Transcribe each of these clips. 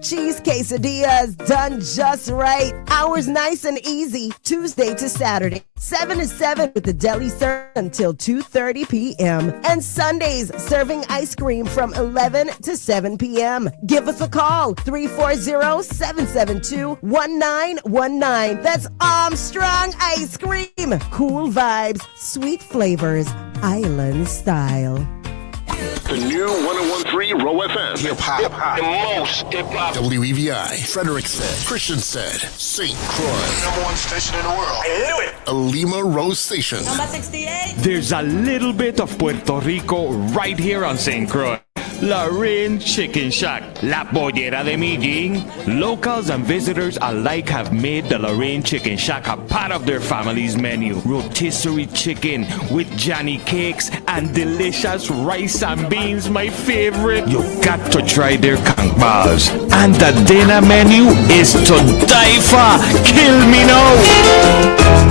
Cheese quesadillas done just right. Hours nice and easy. Tuesday to Saturday, 7 to 7 with the deli serve until 2:30 p.m. And Sundays serving ice cream from 11 to 7 p.m. Give us a call, 340-772-1919. That's Armstrong Ice Cream. Cool vibes, sweet flavors, island style. The new 101.3 Row FM. Hip hop. The most hip hop. WEVI. Frederickson. Christiansted. St. Croix. Number one station in the world. I knew it. Alima Rose Station. Number 68. There's a little bit of Puerto Rico right here on St. Croix. Lorraine Chicken Shack, La Pollera de Medellín. Locals and visitors alike have made the Lorraine Chicken Shack a part of their family's menu. Rotisserie chicken with Johnny cakes and delicious rice and beans, my favorite. You got to try their conch balls. And the dinner menu is to die for. Kill me now.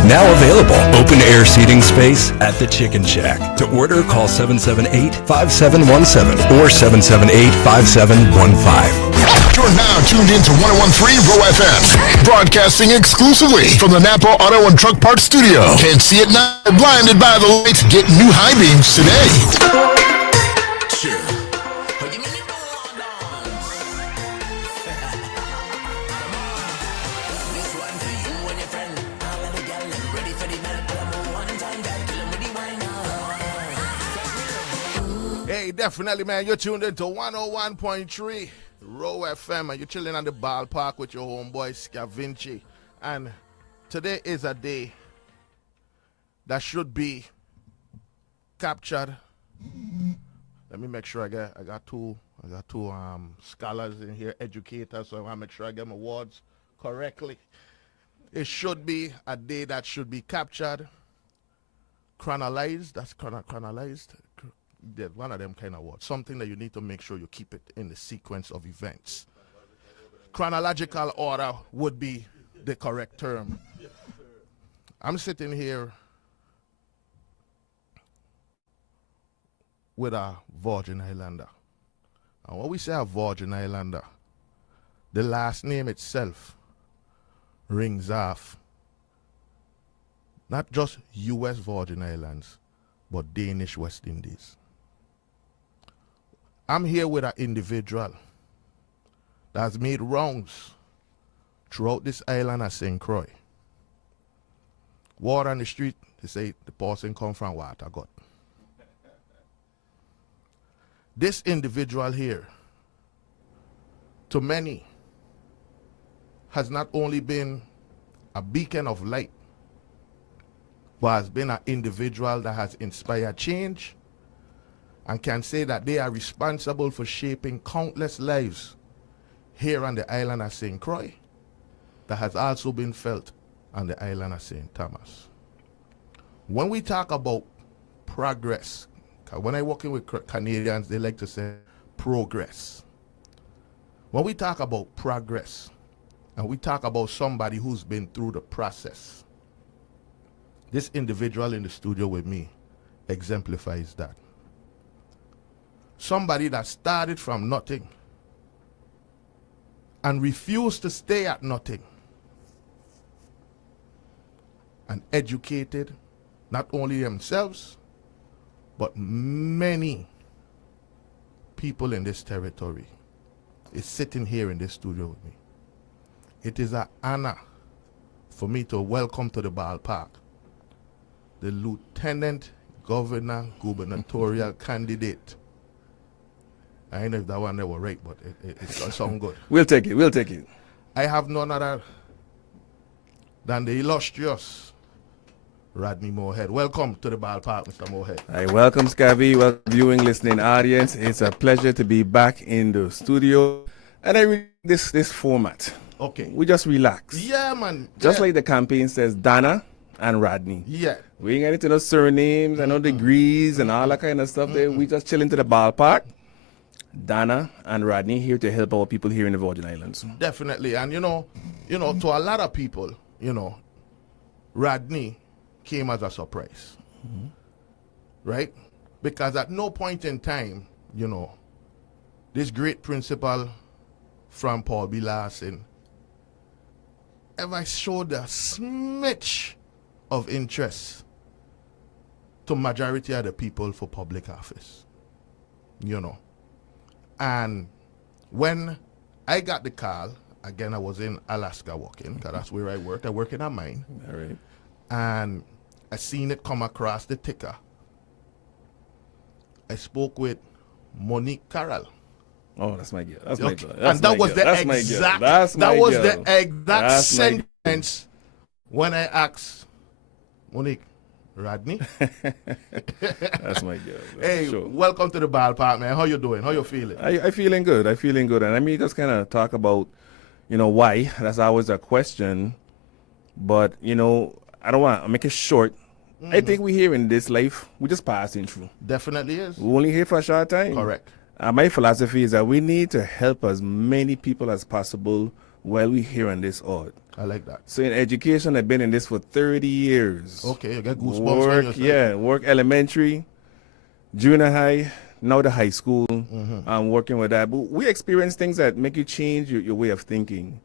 Now available. Open air seating space at the Chicken Shack. To order, call 778-5717 or 778-5715. You're now tuned in to 101.3 Row FM. Broadcasting exclusively from the Napa Auto and Truck Parts Studio. Can't see it now. Blinded by the lights. Get new high beams today. Hey, definitely, man. You're tuned into 101.3 Row FM, and you're chilling on the ballpark with your homeboy, Scavinci. And today is a day that should be captured. Let me make sure I got two scholars in here, educators, so I want to make sure I get my words correctly. It should be a day that should be captured, chronologized. That's chronologized. One of them kind of words. Something that you need to make sure you keep it in the sequence of events. Chronological order would be the correct term. I'm sitting here with a Virgin Islander. And when we say a Virgin Islander, the last name itself rings off not just U.S. Virgin Islands, but Danish West Indies. I'm here with an individual that has made rounds throughout this island of St. Croix. Water on the street, they say the person come from water God. This individual here, to many, has not only been a beacon of light, but has been an individual that has inspired change and can say that they are responsible for shaping countless lives here on the island of St. Croix that has also been felt on the island of St. Thomas. When we talk about progress, when I'm working with Canadians, they like to say progress. When we talk about progress, and we talk about somebody who's been through the process, this individual in the studio with me exemplifies that. Somebody that started from nothing and refused to stay at nothing and educated not only themselves, but many people in this territory is sitting here in this studio with me. It is an honor for me to welcome to the ballpark the Lieutenant Governor gubernatorial candidate. I don't know if that one there was right, but it sounds good. We'll take it. I have none other than the illustrious Rodney Moorhead. Welcome to the ballpark, Mr. Moorhead. Hi, welcome, Scavi. Welcome, viewing, listening audience. It's a pleasure to be back in the studio. And I read this format. Okay. We just relax. Yeah, man. Just like the campaign says, Dana and Rodney. Yeah. We ain't getting to no surnames and no degrees and all that kind of stuff there. We just chilling to the ballpark. Dana and Rodney here to help our people here in the Virgin Islands. Definitely. And, you know, to a lot of people, Rodney came as a surprise. Mm-hmm. Right? Because at no point in time, this great principal from Paul B. Larson ever showed a smidge of interest to majority of the people for public office, you know. And when I got the call, again, I was in Alaska working, because that's where I worked. I work in a mine. All right. And I seen it come across the ticker. I spoke with Monique Carroll. Oh, that's my girl. That's my girl. And that was the exact sentence when I asked Monique, Rodney. That's my girl. Hey, sure. Welcome to the ballpark, man. How you doing? How you feeling? I feeling good. I feeling good. And I mean, just kind of talk about, why. That's always a question. But, I don't want to make it short. I think we here in this life, we just passing through. Definitely is. We only here for a short time. Correct. My philosophy is that we need to help as many people as possible while we're here on this earth. I like that. So in education, I've been in this for 30 years. Okay, you got goosebumps when you say Work elementary, junior high, now the high school. I'm working with that. But we experience things that make you change your way of thinking.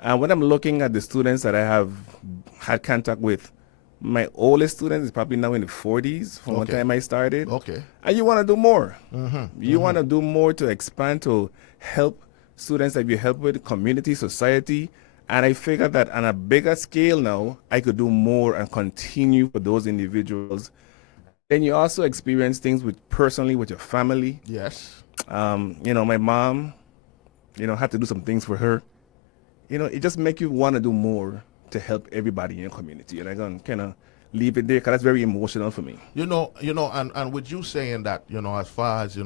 And when I'm looking at the students that I have had contact with, my oldest student is probably now in the 40s from one time I started. Okay. And you want to do more. You want to do more to expand, to help students that you help with, community, society. And I figured that on a bigger scale now, I could do more and continue for those individuals. Then you also experience things personally with your family. Yes. My mom, had to do some things for her. It just make you want to do more to help everybody in your community. And I'm going to kind of leave it there because that's very emotional for me. And with you saying that, as far as,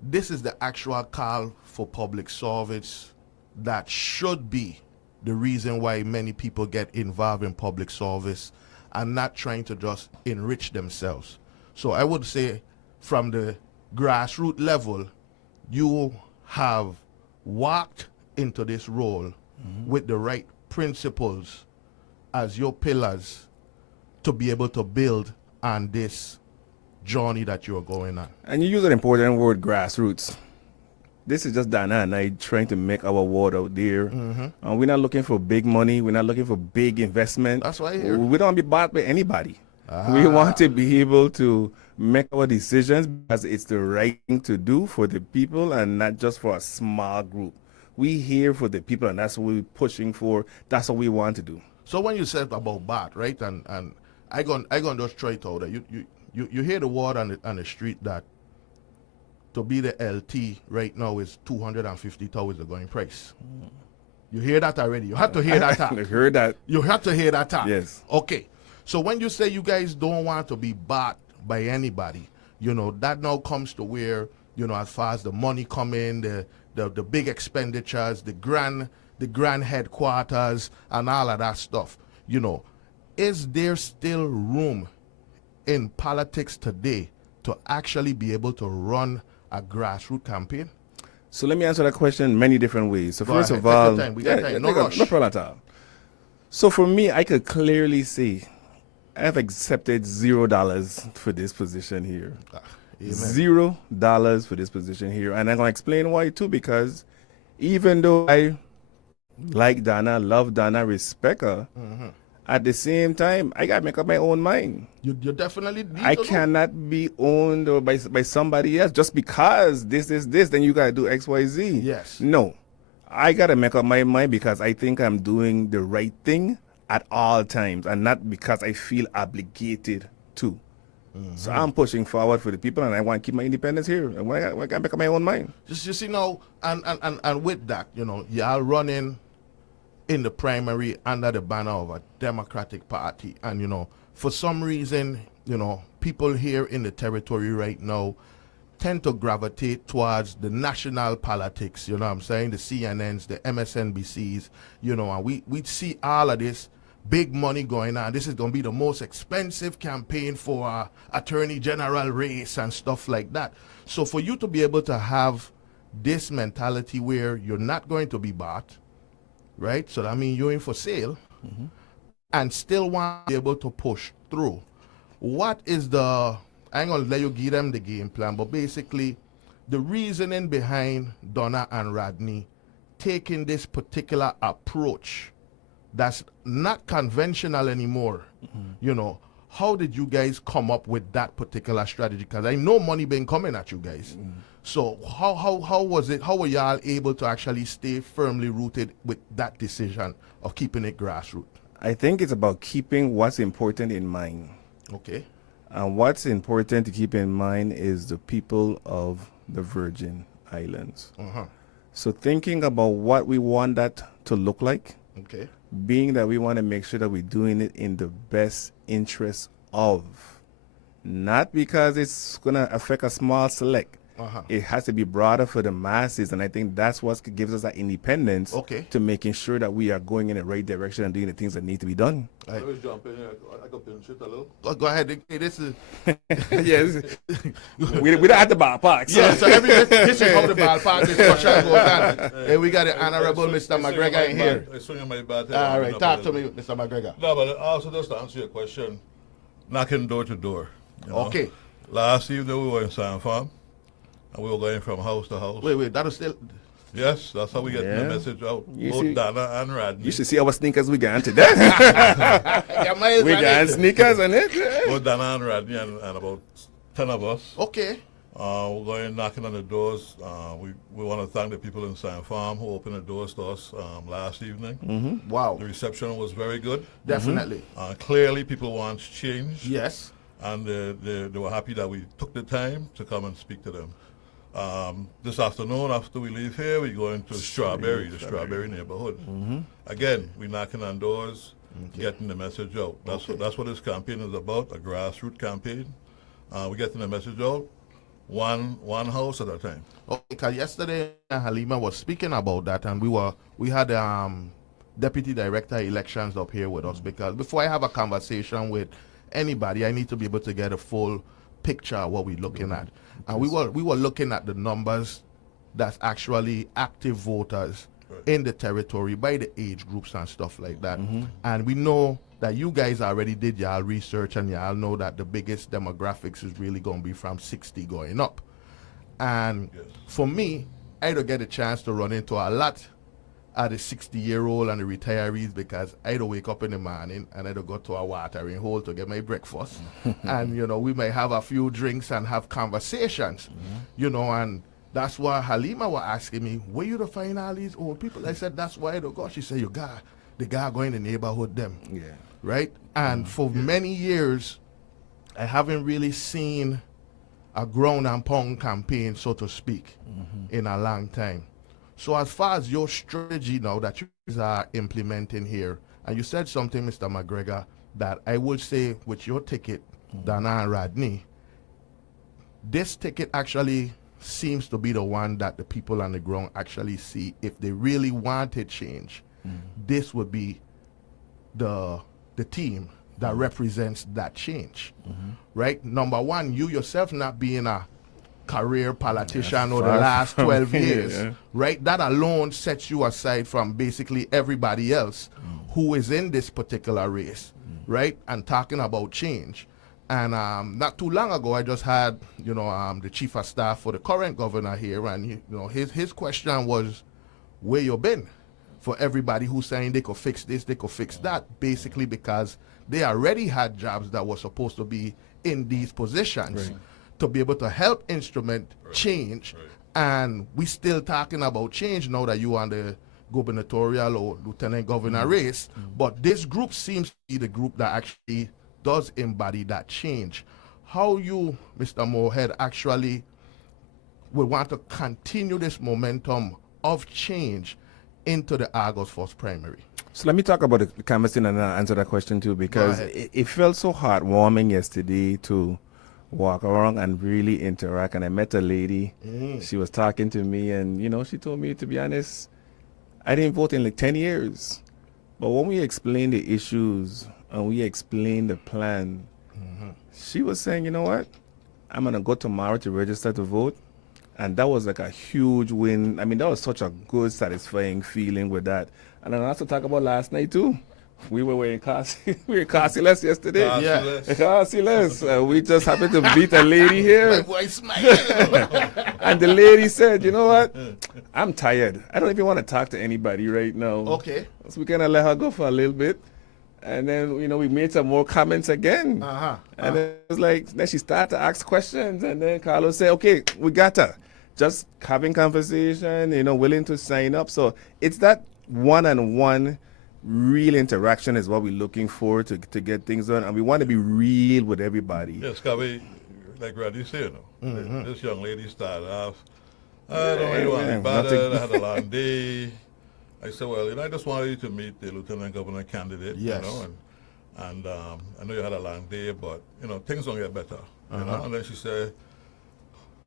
this is the actual call for public service that should be the reason why many people get involved in public service and not trying to just enrich themselves. So I would say from the grassroots level, you have walked into this role with the right principles as your pillars to be able to build on this journey that you're going on. And you use an important word, grassroots. This is just Dana and I trying to make our word out there. And we're not looking for big money. We're not looking for big investment. That's why I hear. We don't want to be bought by anybody. We want to be able to make our decisions because it's the right thing to do for the people and not just for a small group. We here for the people, and that's what we're pushing for. That's what we want to do. So when you said about BAT, right, and I gonna just try it out. You hear the word on the street that to be the LT right now is $250,000 the going price. You hear that already? You have to hear that. I heard that. You have to hear that. Yes. Okay. So when you say you guys don't want to be bought by anybody, that now comes to where, as far as the money come in, the big expenditures, the grand headquarters and all of that stuff, is there still room in politics today to actually be able to run a grassroots campaign? So let me answer that question many different ways. So first ahead. of all, Take your time. We got time. No rush. No problem at all. So for me, I could clearly say I have accepted $0 for this position here. Amen. $0 for this position here. And I'm going to explain why too, because even though I like Dana, love Dana, respect her, at the same time, I got to make up my own mind. You definitely need I to know. cannot be owned or by somebody else just because this, then you got to do X, Y, Z. Yes. No. I got to make up my mind because I think I'm doing the right thing at all times and not because I feel obligated to. So I'm pushing forward for the people and I want to keep my independence here. I got to make up my own mind. Just you see now, and with that, y'all running in the primary under the banner of a Democratic Party, and for some reason, people here in the territory right now tend to gravitate towards the national politics. You know what I'm saying? The CNNs, the MSNBCs, and we see all of this big money going on. This is going to be the most expensive campaign for attorney general race and stuff like that. So for you to be able to have this mentality where you're not going to be bought, right? So that means you're in for sale and still want to be able to push through. What is I ain't going to let you give them the game plan, but basically the reasoning behind Donna and Rodney taking this particular approach that's not conventional anymore. You know, how did you guys come up with that particular strategy? Because I know money been coming at you guys. So how was it? How were y'all able to actually stay firmly rooted with that decision of keeping it grassroots? I think it's about keeping what's important in mind. Okay. And what's important to keep in mind is the people of the Virgin Islands. So thinking about what we want that to look like, Okay. being that we want to make sure that we're doing it in the best interest of, not because it's going to affect a small select. It has to be broader for the masses, and I think that's what gives us that independence to making sure that we are going in the right direction and doing the things that need to be done. Right. Let me jump in here. I can pinch it a little. Go ahead. Hey, this is Yes, we don't have the ballpark. So. yeah. So this is how the ballpark discussion goes on. Hey, we got the honorable Mr. McGregor in here. I swing my bat. All right, talk to me, Mr. McGregor. No, but also just to answer your question, knocking door to door. You know? Okay. Last evening we were in San Farm, and we were going from house to house. Wait, that'll still. Yes, that's how we get the message out. Both Donna and Rodney. You should see our sneakers we got today. We got sneakers on it. Both Donna and Rodney and about 10 of us. Okay. We're going knocking on the doors. We want to thank the people in San Farm who opened the doors to us last evening. Wow. The reception was very good. Definitely. Clearly, people want change. Yes. And they were happy that we took the time to come and speak to them. This afternoon, after we leave here, we're going to Strawberry, the Strawberry neighborhood. Again, we're knocking on doors, getting the message out. That's what this campaign is about, a grassroots campaign. We're getting the message out, one house at a time. Okay, because yesterday Halima was speaking about that, and we had deputy director elections up here with us, because before I have a conversation with anybody, I need to be able to get a full picture of what we're looking at. And we were looking at the numbers that's actually active voters in the territory by the age groups and stuff like that. And we know that you guys already did y'all research, and y'all know that the biggest demographics is really going to be from 60 going up. And for me, I don't get a chance to run into a lot of the 60-year-old and the retirees, because I don't wake up in the morning and I don't go to a watering hole to get my breakfast. And, you know, we may have a few drinks and have conversations, you know, and that's why Halima was asking me, where you to find all these old people? I said, that's why I don't go. She said, the guy going in the neighborhood them. Yeah. Right? And for many years, I haven't really seen a ground and pound campaign, so to speak, in a long time. So as far as your strategy now that you guys are implementing here, and you said something, Mr. McGregor, that I would say with your ticket, Dana and Rodney, this ticket actually seems to be the one that the people on the ground actually see. If they really wanted change, this would be the team that represents that change, right? Number one, you yourself not being a career politician over the last 12 years, right? That alone sets you aside from basically everybody else who is in this particular race, right? And talking about change. And not too long ago, I just had, you know, the chief of staff for the current governor here, and you know, his question was, where you been? For everybody who's saying they could fix this, they could fix that, basically because they already had jobs that were supposed to be in these positions to be able to help instrument change. And we still talking about change now that you are on the gubernatorial or lieutenant governor race, but this group seems to be the group that actually does embody that change. How you, Mr. Moorhead, actually would want to continue this momentum of change into the August 1st primary? So let me talk about the canvassing and answer that question too, because it felt so heartwarming yesterday to walk around and really interact. And I met a lady, she was talking to me, and you know, she told me, to be honest, I didn't vote in like 10 years. But when we explained the issues and we explained the plan, she was saying, you know what, I'm gonna go tomorrow to register to vote. And that was like a huge win. I mean, that was such a good, satisfying feeling with that. And then I also talk about last night too. We were wearing we were Carsiless yesterday. Yeah. Carsiless. We just happened to meet a lady here. My voice smiling. And the lady said, you know what? I'm tired. I don't even want to talk to anybody right now. Okay. So we kind of let her go for a little bit. And then, we made some more comments again. And then it was like, then she started to ask questions. And then Carlos said, okay, we got her. Just having conversation, willing to sign up. So it's that one-on-one real interaction is what we're looking for to get things done. And we want to be real with everybody. Yes, because like Rodney said, this young lady started off, I don't really want to be bothered. I had a long day. I said, well, I just wanted you to meet the lieutenant governor candidate, Yes. and I know you had a long day, but, things don't get better, And then she said,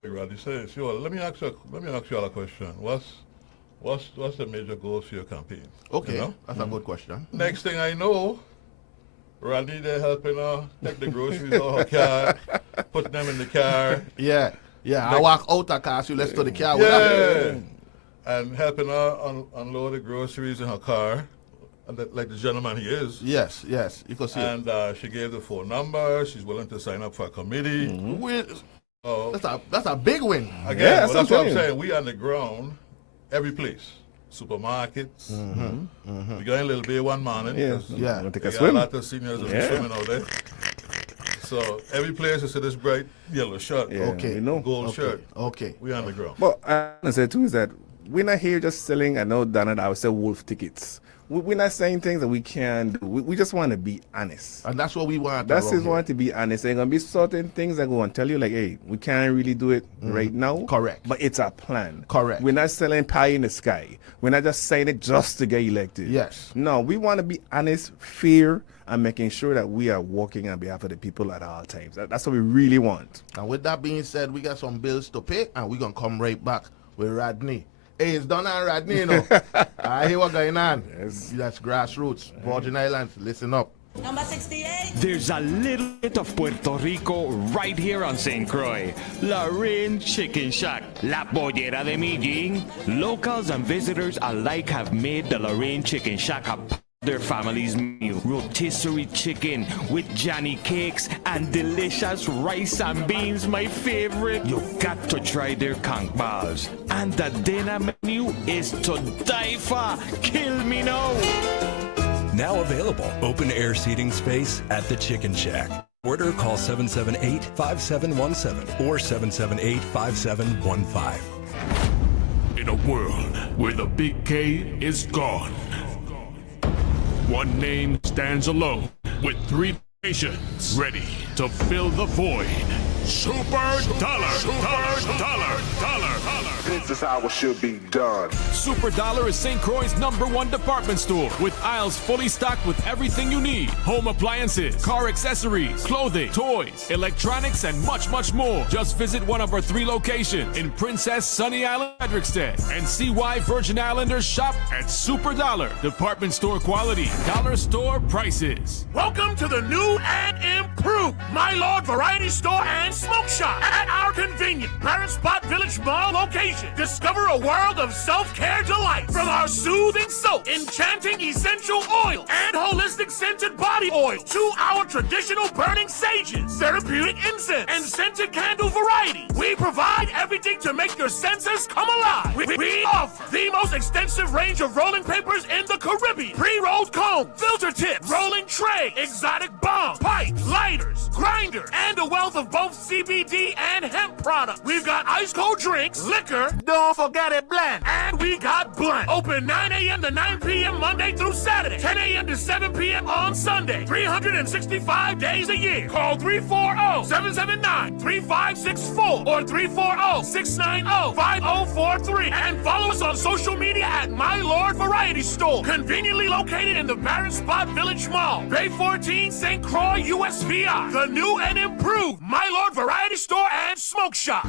like Rodney said, sure, let me ask you all a question. What's the major goals for your campaign? Okay, that's a good question. Next thing I know, Rodney there helping her take the groceries out her car, put them in the car. Yeah. I walk out of car, so let's to the car. With her. And helping her unload the groceries in her car, like the gentleman he is. Yes, you can see it. And she gave the phone number. She's willing to sign up for a committee. That's a big win. Again, that's what I'm saying. We on the ground, every place. Supermarkets. We got a little bit one morning. Yeah. Take a got swim. a lot of seniors that be swimming out there. So every place is this bright yellow shirt. Okay. Gold shirt. Okay. We on the ground. Well, I want to say too is that we're not here just selling, I know Donna, I would say wolf tickets. We're not saying things that we can't do. We just want to be honest. And that's what we want. That's just want to be honest. There's going to be certain things that go and tell you like, hey, we can't really do it right now. Correct. But it's our plan. Correct. We're not selling pie in the sky. We're not just saying it just to get elected. Yes. No, we want to be honest, fair, and making sure that we are working on behalf of the people at all times. That's what we really want. And with that being said, we got some bills to pay, and we're going to come right back with Rodney. Hey, it's Donna and Rodney, I hear what's going on. Yes. That's grassroots. Virgin Islands, listen up. Number 68. There's a little bit of Puerto Rico right here on St. Croix. La Reine Chicken Shack, La Pollera de Medellín. Locals and visitors alike have made the La Reine Chicken Shack a part of their family's menu. Rotisserie chicken with Johnny cakes and delicious rice and beans, my favorite. You got to try their conch balls. And the dinner menu is to die for. Kill me now. Now available. Open air seating space at the Chicken Shack. Order, call 778-5717 or 778-5715. In a world where the big K is gone, one name stands alone with 3 nations ready to fill the void. Super Dollar. This is how it should be done. Super Dollar is St. Croix's #1 department store with aisles fully stocked with everything you need. Home appliances, car accessories, clothing, toys, electronics, and much, much more. Just visit one of our 3 locations in Princess, Sunny Island, Frederickstead, and see why Virgin Islanders shop at Super Dollar. Department store quality, dollar store prices. Welcome to the new and improved My Lord Variety Store and Smoke Shop at our convenient Parent Spot Village Mall location. Discover a world of self-care delight from our soothing soap, enchanting essential oil, and holistic scented body oil to our traditional burning sages, therapeutic incense, and scented candle variety. We provide everything to make your senses come alive. We offer the most extensive range of rolling papers in the Caribbean. Pre-rolled combs, filter tips, rolling tray, exotic bombs, pipes, lighters, grinders, and a wealth of both CBD and hemp products. We've got ice cold drinks, liquor, don't forget it, blend. And we got blunt. Open 9 a.m. to 9 p.m. Monday through Saturday, 10 a.m. to 7 p.m. on Sunday, 365 days a year. Call 340-779-3564 or 340-690-5043 and follow us on social media at My Lord Variety Store, conveniently located in the Barron Spot Village Mall, Bay 14, St. Croix, USVI. The new and improved My Lord Variety Store and Smoke Shop.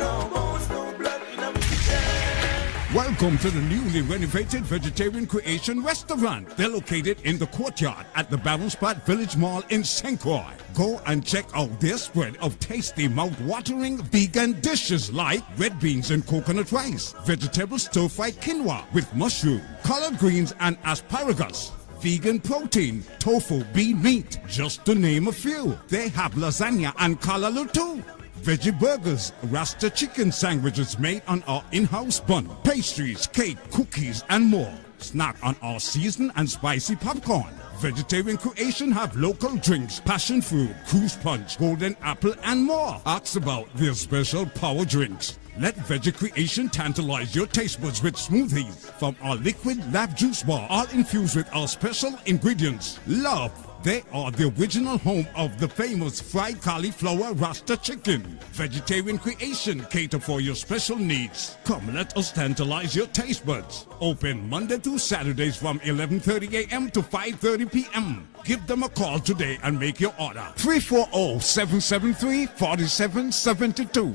Welcome to the newly renovated Vegetarian Creation Restaurant. They're located in the courtyard at the Barron Spot Village Mall in St. Croix. Go and check out their spread of tasty, mouth-watering vegan dishes like red beans and coconut rice, vegetable stir-fried quinoa with mushroom, collard greens and asparagus, vegan protein, tofu, bean meat, just to name a few. They have lasagna and kalaloo too. Veggie burgers, Rasta chicken sandwiches made on our in-house bun, pastries, cake, cookies, and more. Snack on our seasoned and spicy popcorn. Vegetarian Creation have local drinks, passion fruit, cruise punch, golden apple, and more. Ask about their special power drinks. Let Veggie Creation tantalize your taste buds with smoothies from our liquid lab juice bar, all infused with our special ingredients. Love. They are the original home of the famous fried cauliflower Rasta chicken. Vegetarian Creation cater for your special needs. Come, let us tantalize your taste buds. Open Monday through Saturdays from 11:30 a.m. to 5:30 p.m. Give them a call today and make your order. 340-773-4772.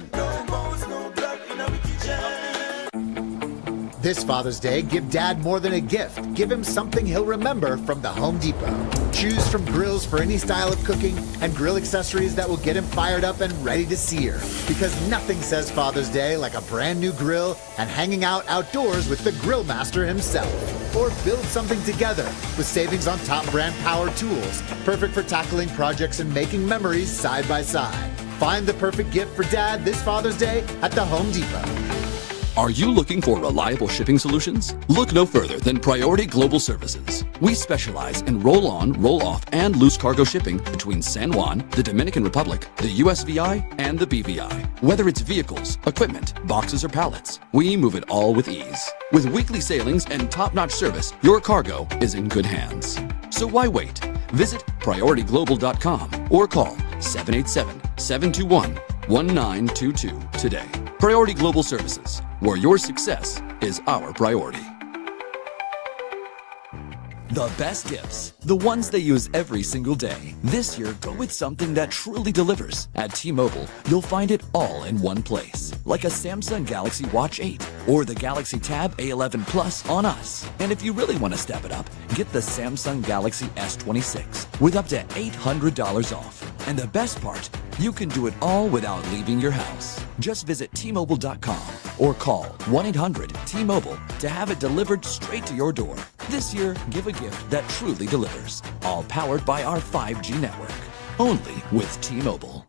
This Father's Day, give Dad more than a gift. Give him something he'll remember from the Home Depot. Choose from grills for any style of cooking and grill accessories that will get him fired up and ready to sear. Because nothing says Father's Day like a brand new grill and hanging out outdoors with the grill master himself. Or build something together with savings on top brand power tools, perfect for tackling projects and making memories side by side. Find the perfect gift for Dad this Father's Day at the Home Depot. Are you looking for reliable shipping solutions? Look no further than Priority Global Services. We specialize in roll-on, roll-off, and loose cargo shipping between San Juan, the Dominican Republic, the USVI, and the BVI. Whether it's vehicles, equipment, boxes, or pallets, we move it all with ease. With weekly sailings and top-notch service, your cargo is in good hands. So why wait? Visit PriorityGlobal.com or call 787-721-1922 today. Priority Global Services, where your success is our priority. The best gifts, the ones they use every single day. This year, go with something that truly delivers. At T-Mobile, you'll find it all in one place, like a Samsung Galaxy Watch 8 or the Galaxy Tab A11 Plus on us. And if you really want to step it up, get the Samsung Galaxy S26 with up to $800 off. And the best part, you can do it all without leaving your house. Just visit T-Mobile.com or call 1-800-T-Mobile to have it delivered straight to your door. This year, give a gift that truly delivers, all powered by our 5G network. Only with T-Mobile.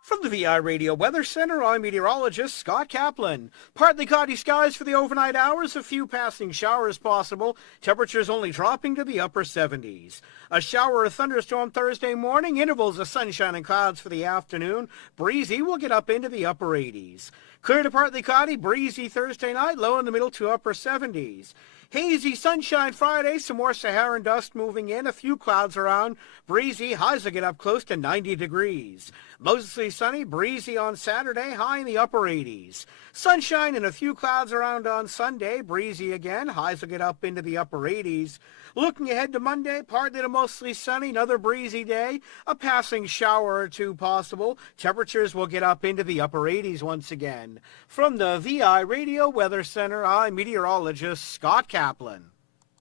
From the VI Radio Weather Center, I'm meteorologist Scott Kaplan. Partly cloudy skies for the overnight hours, a few passing showers possible. Temperatures only dropping to the upper 70s. A shower or thunderstorm Thursday morning, intervals of sunshine and clouds for the afternoon. Breezy will get up into the upper 80s. Clear to partly cloudy, breezy Thursday night, low in the middle to upper 70s. Hazy sunshine Friday, some more Saharan dust moving in, a few clouds around. Breezy, highs will get up close to 90 degrees. Mostly sunny, breezy on Saturday, high in the upper 80s. Sunshine and a few clouds around on Sunday, breezy again, highs will get up into the upper 80s. Looking ahead to Monday, partly to mostly sunny, another breezy day, a passing shower or two possible. Temperatures will get up into the upper 80s once again. From the VI Radio Weather Center, I'm meteorologist Scott Kaplan.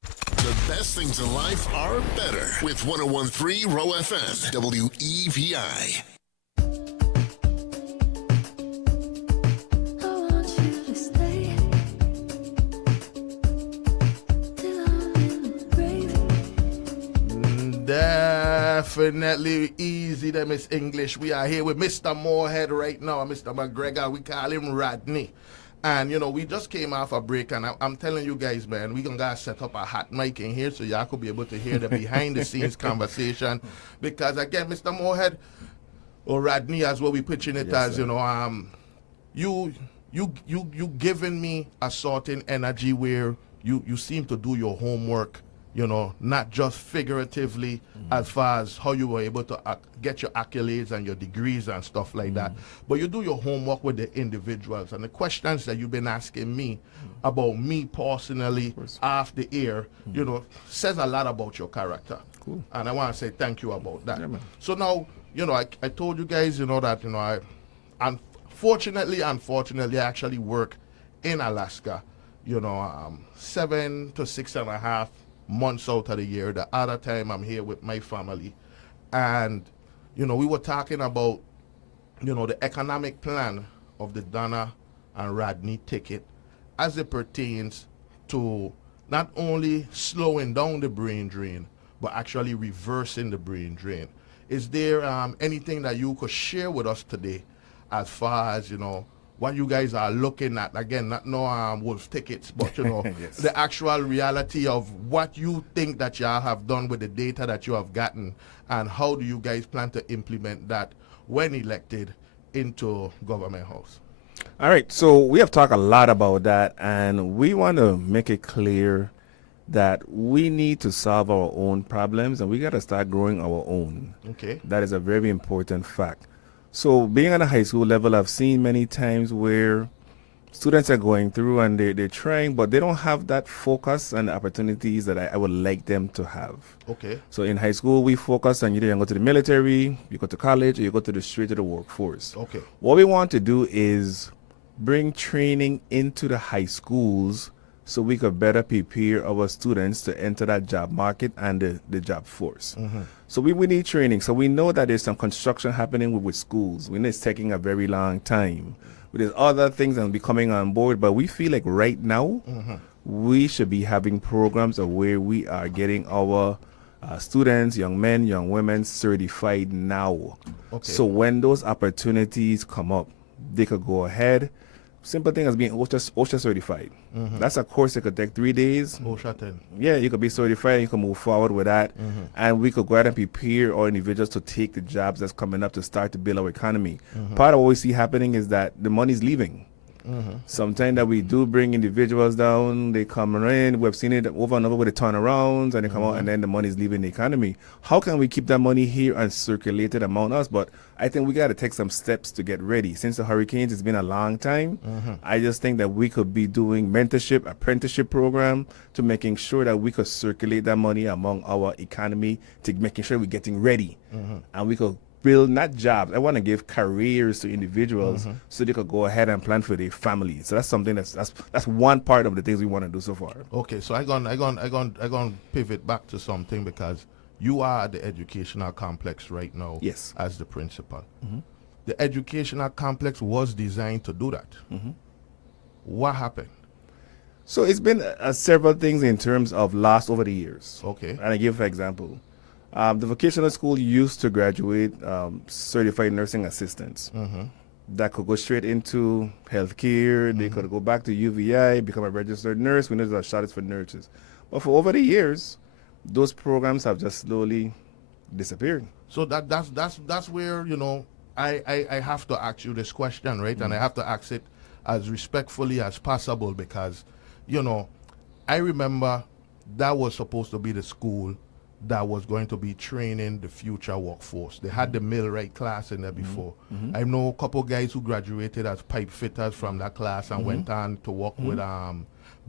The best things in life are better with 101.3 Row FM, WEVI. Definitely easy, them is English. We are here with Mr. Moorhead right now, Mr. McGregor. We call him Rodney. And, you know, we just came off a break, and I'm telling you guys, man, we're going to set up a hot mic in here so y'all could be able to hear the behind-the-scenes conversation. Because, again, Mr. Moorhead, or Rodney, as what we pitching it as, sir. You know, you giving me a certain energy where you seem to do your homework, you know, not just figuratively as far as how you were able to get your accolades and your degrees and stuff like that, but you do your homework with the individuals. And the questions that you've been asking me about me personally off the air, you know, says a lot about your character. Cool. And I want to say thank you about that. Yeah, so now, you know, I told you guys, you know, that, you know, I unfortunately, I actually work in Alaska, you know, 7 to 6.5 months out of the year. The other time I'm here with my family. And, you know, we were talking about, you know, the economic plan of the Donna and Rodney ticket as it pertains to not only slowing down the brain drain, but actually reversing the brain drain. Is there anything that you could share with us today as far as, what you guys are looking at? Again, not no wolf tickets, but, Yes. the actual reality of what you think that y'all have done with the data that you have gotten, and how do you guys plan to implement that when elected into Government House? All right, so we have talked a lot about that, and we want to make it clear that we need to solve our own problems, and we got to start growing our own. Okay. That is a very important fact. So being on a high school level, I've seen many times where students are going through and they're trying, but they don't have that focus and opportunities that I would like them to have. Okay. So in high school, we focus on either you go to the military, you go to college, or you go to the straight to the workforce. Okay. What we want to do is bring training into the high schools so we could better prepare our students to enter that job market and the job force. So we need training. So we know that there's some construction happening with schools. We know it's taking a very long time. But there's other things that will be coming on board, but we feel like right now we should be having programs of where we are getting our students, young men, young women certified now. Okay. So when those opportunities come up, they could go ahead. Simple thing as being OSHA certified. That's a course that could take 3 days. OSHA 10. Yeah, you could be certified and you can move forward with that. And we could go ahead and prepare our individuals to take the jobs that's coming up to start to build our economy. Part of what we see happening is that the money's leaving. Sometimes that we do bring individuals down, they come in, we've seen it over and over with the turnarounds, and they come out and then the money's leaving the economy. How can we keep that money here and circulate it among us? But I think we got to take some steps to get ready. Since the hurricanes, it's been a long time. I just think that we could be doing mentorship, apprenticeship program to making sure that we could circulate that money among our economy, to making sure we're getting ready. And we could build not jobs. I want to give careers to individuals so they could go ahead and plan for their families. So that's something that's one part of the things we want to do so far. Okay, so I gonna pivot back to something, because you are at the educational complex right now. Yes. As the principal. The educational complex was designed to do that. What happened? So it's been several things in terms of loss over the years. Okay. And I give an example. The vocational school used to graduate certified nursing assistants that could go straight into healthcare. They could go back to UVI, become a registered nurse. We know there's a shortage for nurses. But for over the years, those programs have just slowly disappeared. So that's where, I have to ask you this question, right? And I have to ask it as respectfully as possible, because, I remember that was supposed to be the school that was going to be training the future workforce. They had the millwright class in there before. I know a couple guys who graduated as pipe fitters from that class and went on to work with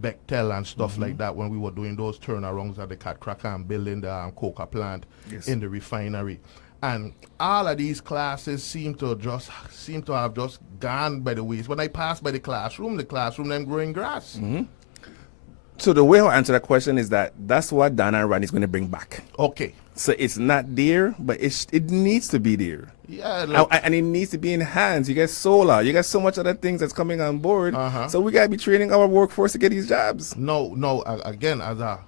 Bechtel and stuff like that when we were doing those turnarounds at the cat cracker and building the coca plant in the refinery. And all of these classes seem to have just gone by the ways. When I passed by the classroom them growing grass. So the way I'll answer that question is that's what Donna and Rodney is going to bring back. Okay. So it's not there, but it needs to be there. Yeah. And it needs to be enhanced. You got solar. You got so much other things that's coming on board. So we got to be training our workforce to get these jobs. No. Again, I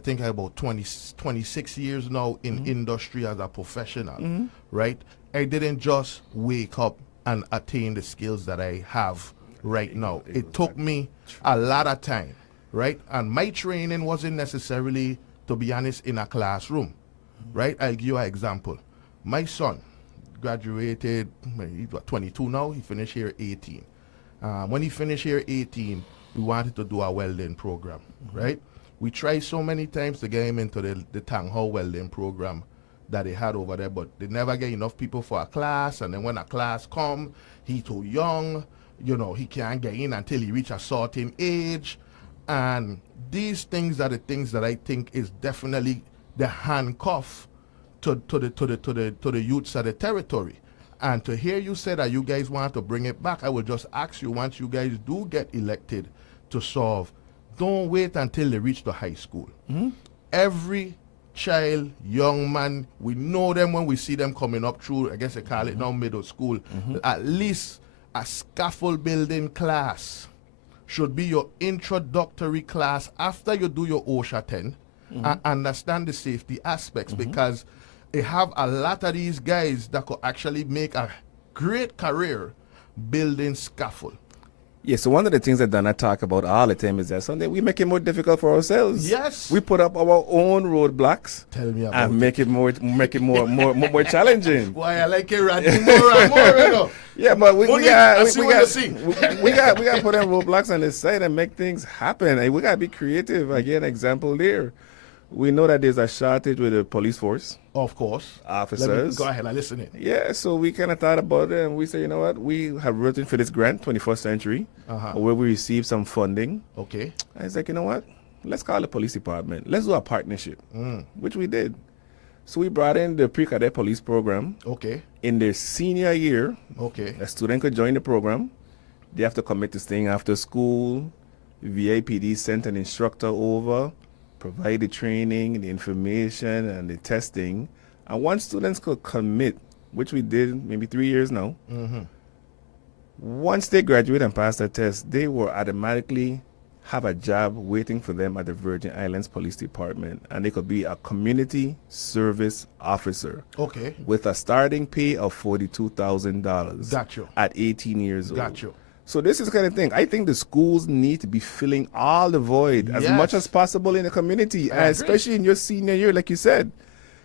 think I have about 26 years now in industry as a professional, right? I didn't just wake up and attain the skills that I have right now. It took me a lot of time. Right? And my training wasn't necessarily, to be honest, in a classroom. Right? I'll give you an example. My son graduated, he's 22 now, he finished here 18. When he finished here 18, we wanted to do a welding program, right? We tried so many times to get him into the Tang Ho welding program that they had over there, but they never get enough people for a class, and then when a class come, he too young, he can't get in until he reach a certain age. And these things are the things that I think is definitely the handcuff to the youths of the territory. And to hear you say that you guys want to bring it back, I will just ask you, once you guys do get elected to solve, don't wait until they reach the high school. Every child, young man, we know them when we see them coming up through, I guess they call it now middle school, at least a scaffold building class, should be your introductory class after you do your OSHA 10 and understand the safety aspects, because they have a lot of these guys that could actually make a great career building scaffold. Yeah, so one of the things that Donna talk about all the time is that something we make it more difficult for ourselves. Yes. We put up our own roadblocks. Tell me about and make it more challenging. Why I like it, Rodney, more and more, you know. Yeah, but we got to put in roadblocks on the side and make things happen. And we got to be creative. Again, example there. We know that there's a shortage with the police force. Of course. Officers. Go ahead, I listen in. Yeah, so we kind of thought about it and we said, you know what, we have written for this grant, 21st Century, where we received some funding. Okay. I was like, you know what, let's call the police department. Let's do a partnership, which we did. So we brought in the pre-cadet police program. Okay. In their senior year, a student could join the program. They have to commit to staying after school. VIPD sent an instructor over, provide the training, the information, and the testing. And once students could commit, which we did maybe 3 years now, once they graduate and pass the test, they will automatically have a job waiting for them at the Virgin Islands Police Department. And they could be a community service officer. Okay. With a starting pay of $42,000. Gotcha. At 18 years old. Gotcha. So this is the kind of thing. I think the schools need to be filling all the void as much as possible in the community, and especially in your senior year, like you said.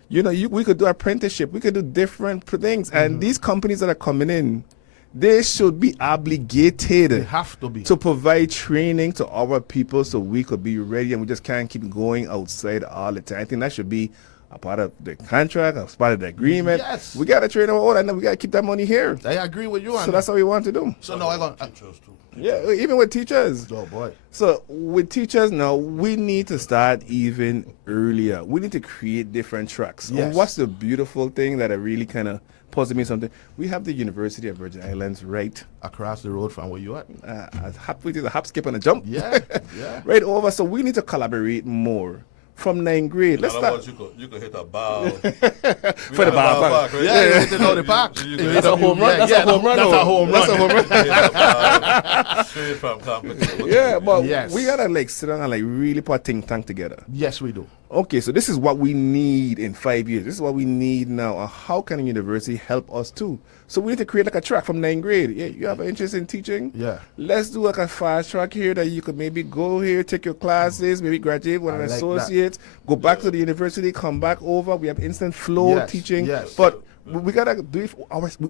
You know, we could do apprenticeship. We could do different things. And these companies that are coming in, they should be obligated They have to be. to provide training to our people so we could be ready, and we just can't keep going outside all the time. I think that should be a part of the contract, a part of the agreement. Yes. We got to train our own, and then we got to keep that money here. I agree with you on So that's what we want to do. So now I got teachers too. Yeah, even with teachers. Oh boy. So with teachers now, we need to start even earlier. We need to create different tracks. Yes. And what's the beautiful thing that I really kind of puzzled me something? We have the University of Virgin Islands right across the road from where you at. We did a hop, skip, and a jump. Yeah, yeah. Right over. So we need to collaborate more. From 9th grade, let's start. You could hit a ball For the ball park, right? Yeah, you hit it on the park. That's a home run. That's a home run. That's a home run. That's a home run. Straight from competition. Yeah, but Yes. we gotta like sit down and like really put a think tank together. Yes, we do. Okay, so this is what we need in 5 years. This is what we need now. And how can a university help us too? So we need to create like a track from 9th grade. Yeah, you have an interest in teaching? Yeah. Let's do like a fast track here that you could maybe go here, take your classes, maybe graduate with an I like associate, go back to the university, come back over. We have instant flow Yes, teaching. yes. But we gotta do it.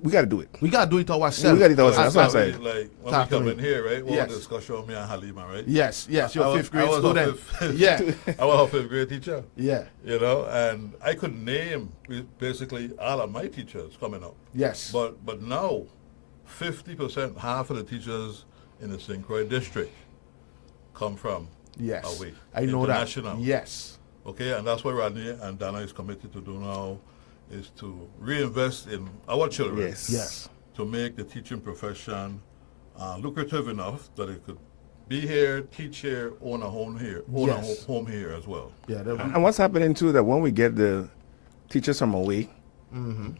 We gotta do it. We gotta do it ourselves. We gotta do it ourselves. That's what I'm saying. Like when Talk we to come me. in here, right? We'll Yes. discussion with me and Halima, right? Yes, yes. Your fifth grade I was student. Yeah. Yeah. I was her fifth grade teacher. Yeah. You know, and I could name basically all of my teachers coming up. Yes. But now, 50%, half of the teachers in the St. Croix district come from Yes. away. I know that. International. Yes. Okay, and that's what Rodney and Dana is committed to do now, is to reinvest in our children. Yes. Yes. To make the teaching profession lucrative enough that it could be here, teach here, own a home here, Yes. home here as well. Yeah. And what's happening too, that when we get the teachers from away,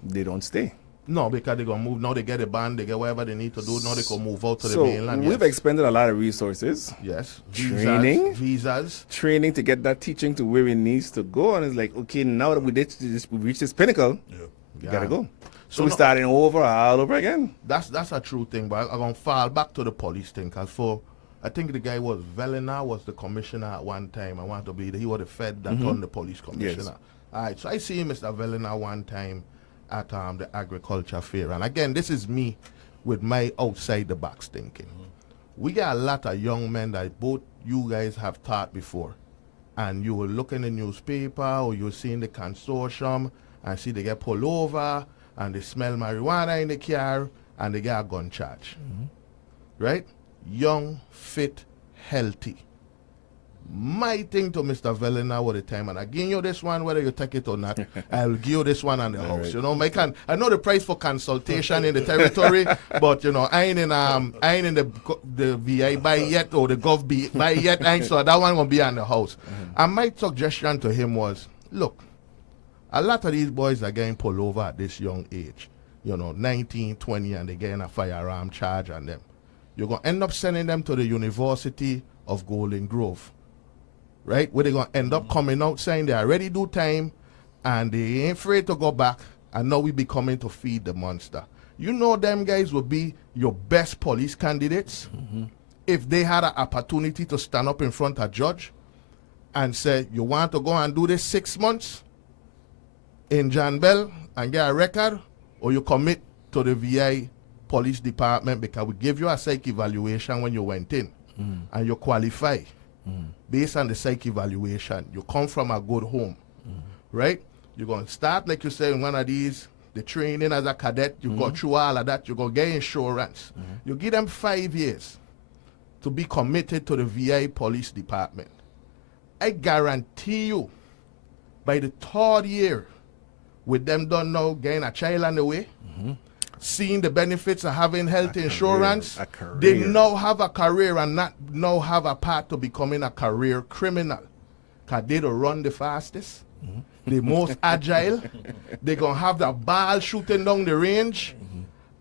they don't stay. No, because they're going to move. Now they get a band, they get whatever they need to do. Now they can move out to the So mainland. we've expended a lot of resources. Yes. Training. Visas. Training to get that teaching to where it needs to go. And it's like, okay, now that we reached this pinnacle, we gotta go. So we're starting over all over again. That's a true thing, but I'm going to fall back to the police thing, because I think the guy was Velena was the commissioner at one time. I want to be he was the Fed that turned the police commissioner. Yes. All right, so I see Mr. Velena one time at the agriculture fair. And again, this is me with my outside the box thinking. We got a lot of young men that both you guys have taught before. And you will look in the newspaper or you'll see in the consortium and see they get pulled over and they smell marijuana in the car and they get a gun charge. Right? Young, fit, healthy. My thing to Mr. Velena all the time, and I give you this one whether you take it or not, I'll give you this one on the house. right. You know, I know the price for consultation in the territory, but you know, I ain't in the VI buy yet or the Gov buy yet, so that one gonna be on the house. And my suggestion to him was, look, a lot of these boys are getting pulled over at this young age. You know, 19, 20, and they getting a firearm charge on them. you're going to end up sending them to the University of Golden Grove, right? Where they're going to end up coming out saying they already do time and they ain't afraid to go back, and now we be coming to feed the monster. You know them guys would be your best police candidates if they had an opportunity to stand up in front of a judge and say, you want to go and do this 6 months in Jan Bell and get a record, or you commit to the VI police department because we give you a psych evaluation when you went in and you qualify based on the psych evaluation. You come from a good home, right? You're going to start, like you say, in one of these, the training as a cadet, you go through all of that, you're going to get insurance. You give them 5 years to be committed to the VI police department. I guarantee you, by the 3rd year, with them done now, getting a child on the way, seeing the benefits of having health insurance, they now have a career and not now have a path to becoming a career criminal. Because they don't run the fastest, the most agile, they're going to have the ball shooting down the range.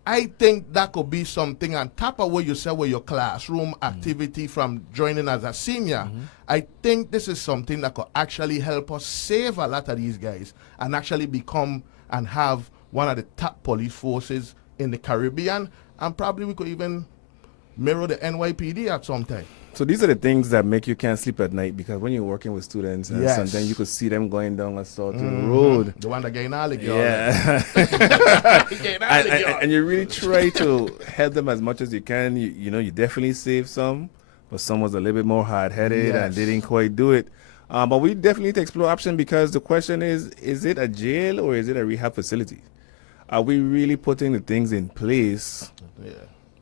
I think that could be something on top of what you said with your classroom activity from joining as a senior. I think this is something that could actually help us save a lot of these guys and actually become and have one of the top police forces in the Caribbean, and probably we could even mirror the NYPD at some time. So these are the things that make you can't sleep at night, because when you're working with students, and sometimes you could see them going down a certain road. The one that getting all the and you really try to help them as much as you can. You know, you definitely save some, but some was a little bit more hard-headed and didn't quite do it. But we definitely need to explore option, because the question is it a jail or is it a rehab facility? Are we really putting the things in place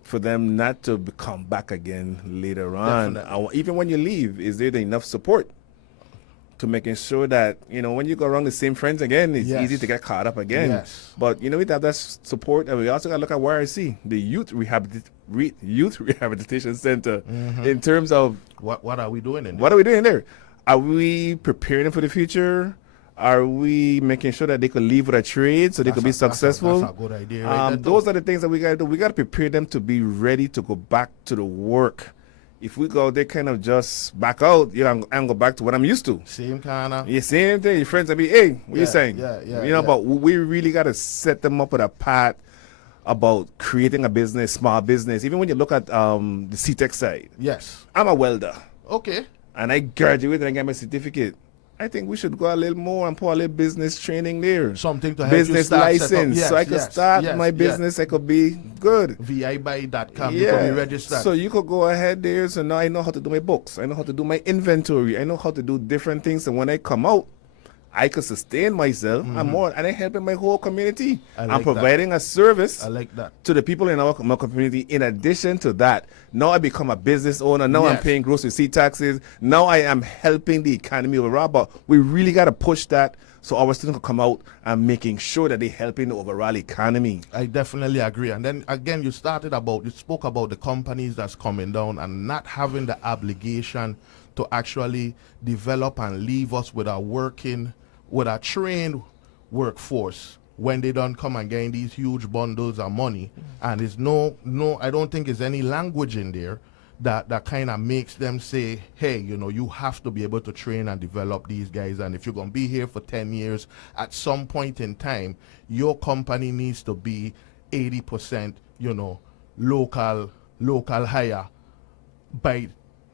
for them not to come back again later on? Even when you leave, is there enough support to making sure that, you know, when you go around the same friends again, it's easy to get caught up again. But, you know, we have that support, and we also got to look at YRC, the Youth Rehabilitation Center, in terms of what are we doing in there? What are we doing there? Are we preparing them for the future? Are we making sure that they could leave with a trade so they could be successful? That's a good idea. Right? Those are the things that we got to do. We got to prepare them to be ready to go back to the work. If we go, they kind of just back out, you know, and go back to what I'm used to. Same kind of. Yeah, same thing. Your friends will be, hey, what you saying? You know, but we really got to set them up with a path about creating a business, small business. Even when you look at the CTEC side. Yes. I'm a welder. Okay. And I graduated and got my certificate. I think we should go a little more and put a little business training there. Something to help business you start license, so I could start my business. I could be good. VIBuy.com. You could be registered. So you could go ahead there. So now I know how to do my books. I know how to do my inventory. I know how to do different things. And when I come out, I could sustain myself and more, and I'm helping my whole community. I'm providing a service to the people in my community. In addition to that, now I become a business owner. Now I'm paying gross receipt taxes. Now I am helping the economy overall. But we really got to push that so our students can come out and making sure that they're helping the overall economy. I definitely agree. And then again, you spoke about the companies that's coming down and not having the obligation to actually develop and leave us with a trained workforce when they don't come and gain these huge bundles of money. And there's no, I don't think there's any language in there that kind of makes them say, hey, you know, you have to be able to train and develop these guys. And if you're going to be here for 10 years, at some point in time, your company needs to be 80%, you know, local hire by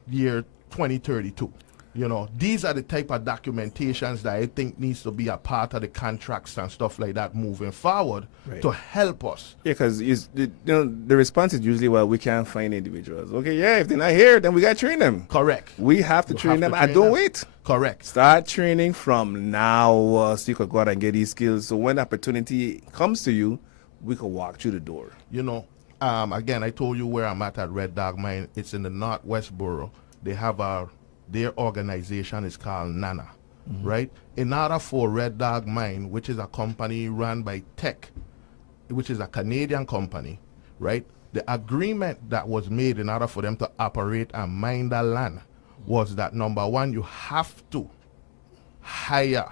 year 2032. You know, these are the type of documentations that I think needs to be a part of the contracts and stuff like that moving forward to help us. Yeah, because the response is usually, well, we can't find individuals. Okay, if they're not here, then we got to train them. Correct. We have to train them. And don't wait. Correct. Start training from now so you could go out and get these skills. So when the opportunity comes to you, we could walk through the door. You know, again, I told you where I'm at Red Dog Mine. It's in the Northwest Borough. They have their organization is called NANA, right? In order for Red Dog Mine, which is a company run by Tech, which is a Canadian company, right? The agreement that was made in order for them to operate and mine that land was that, number one, you have to hire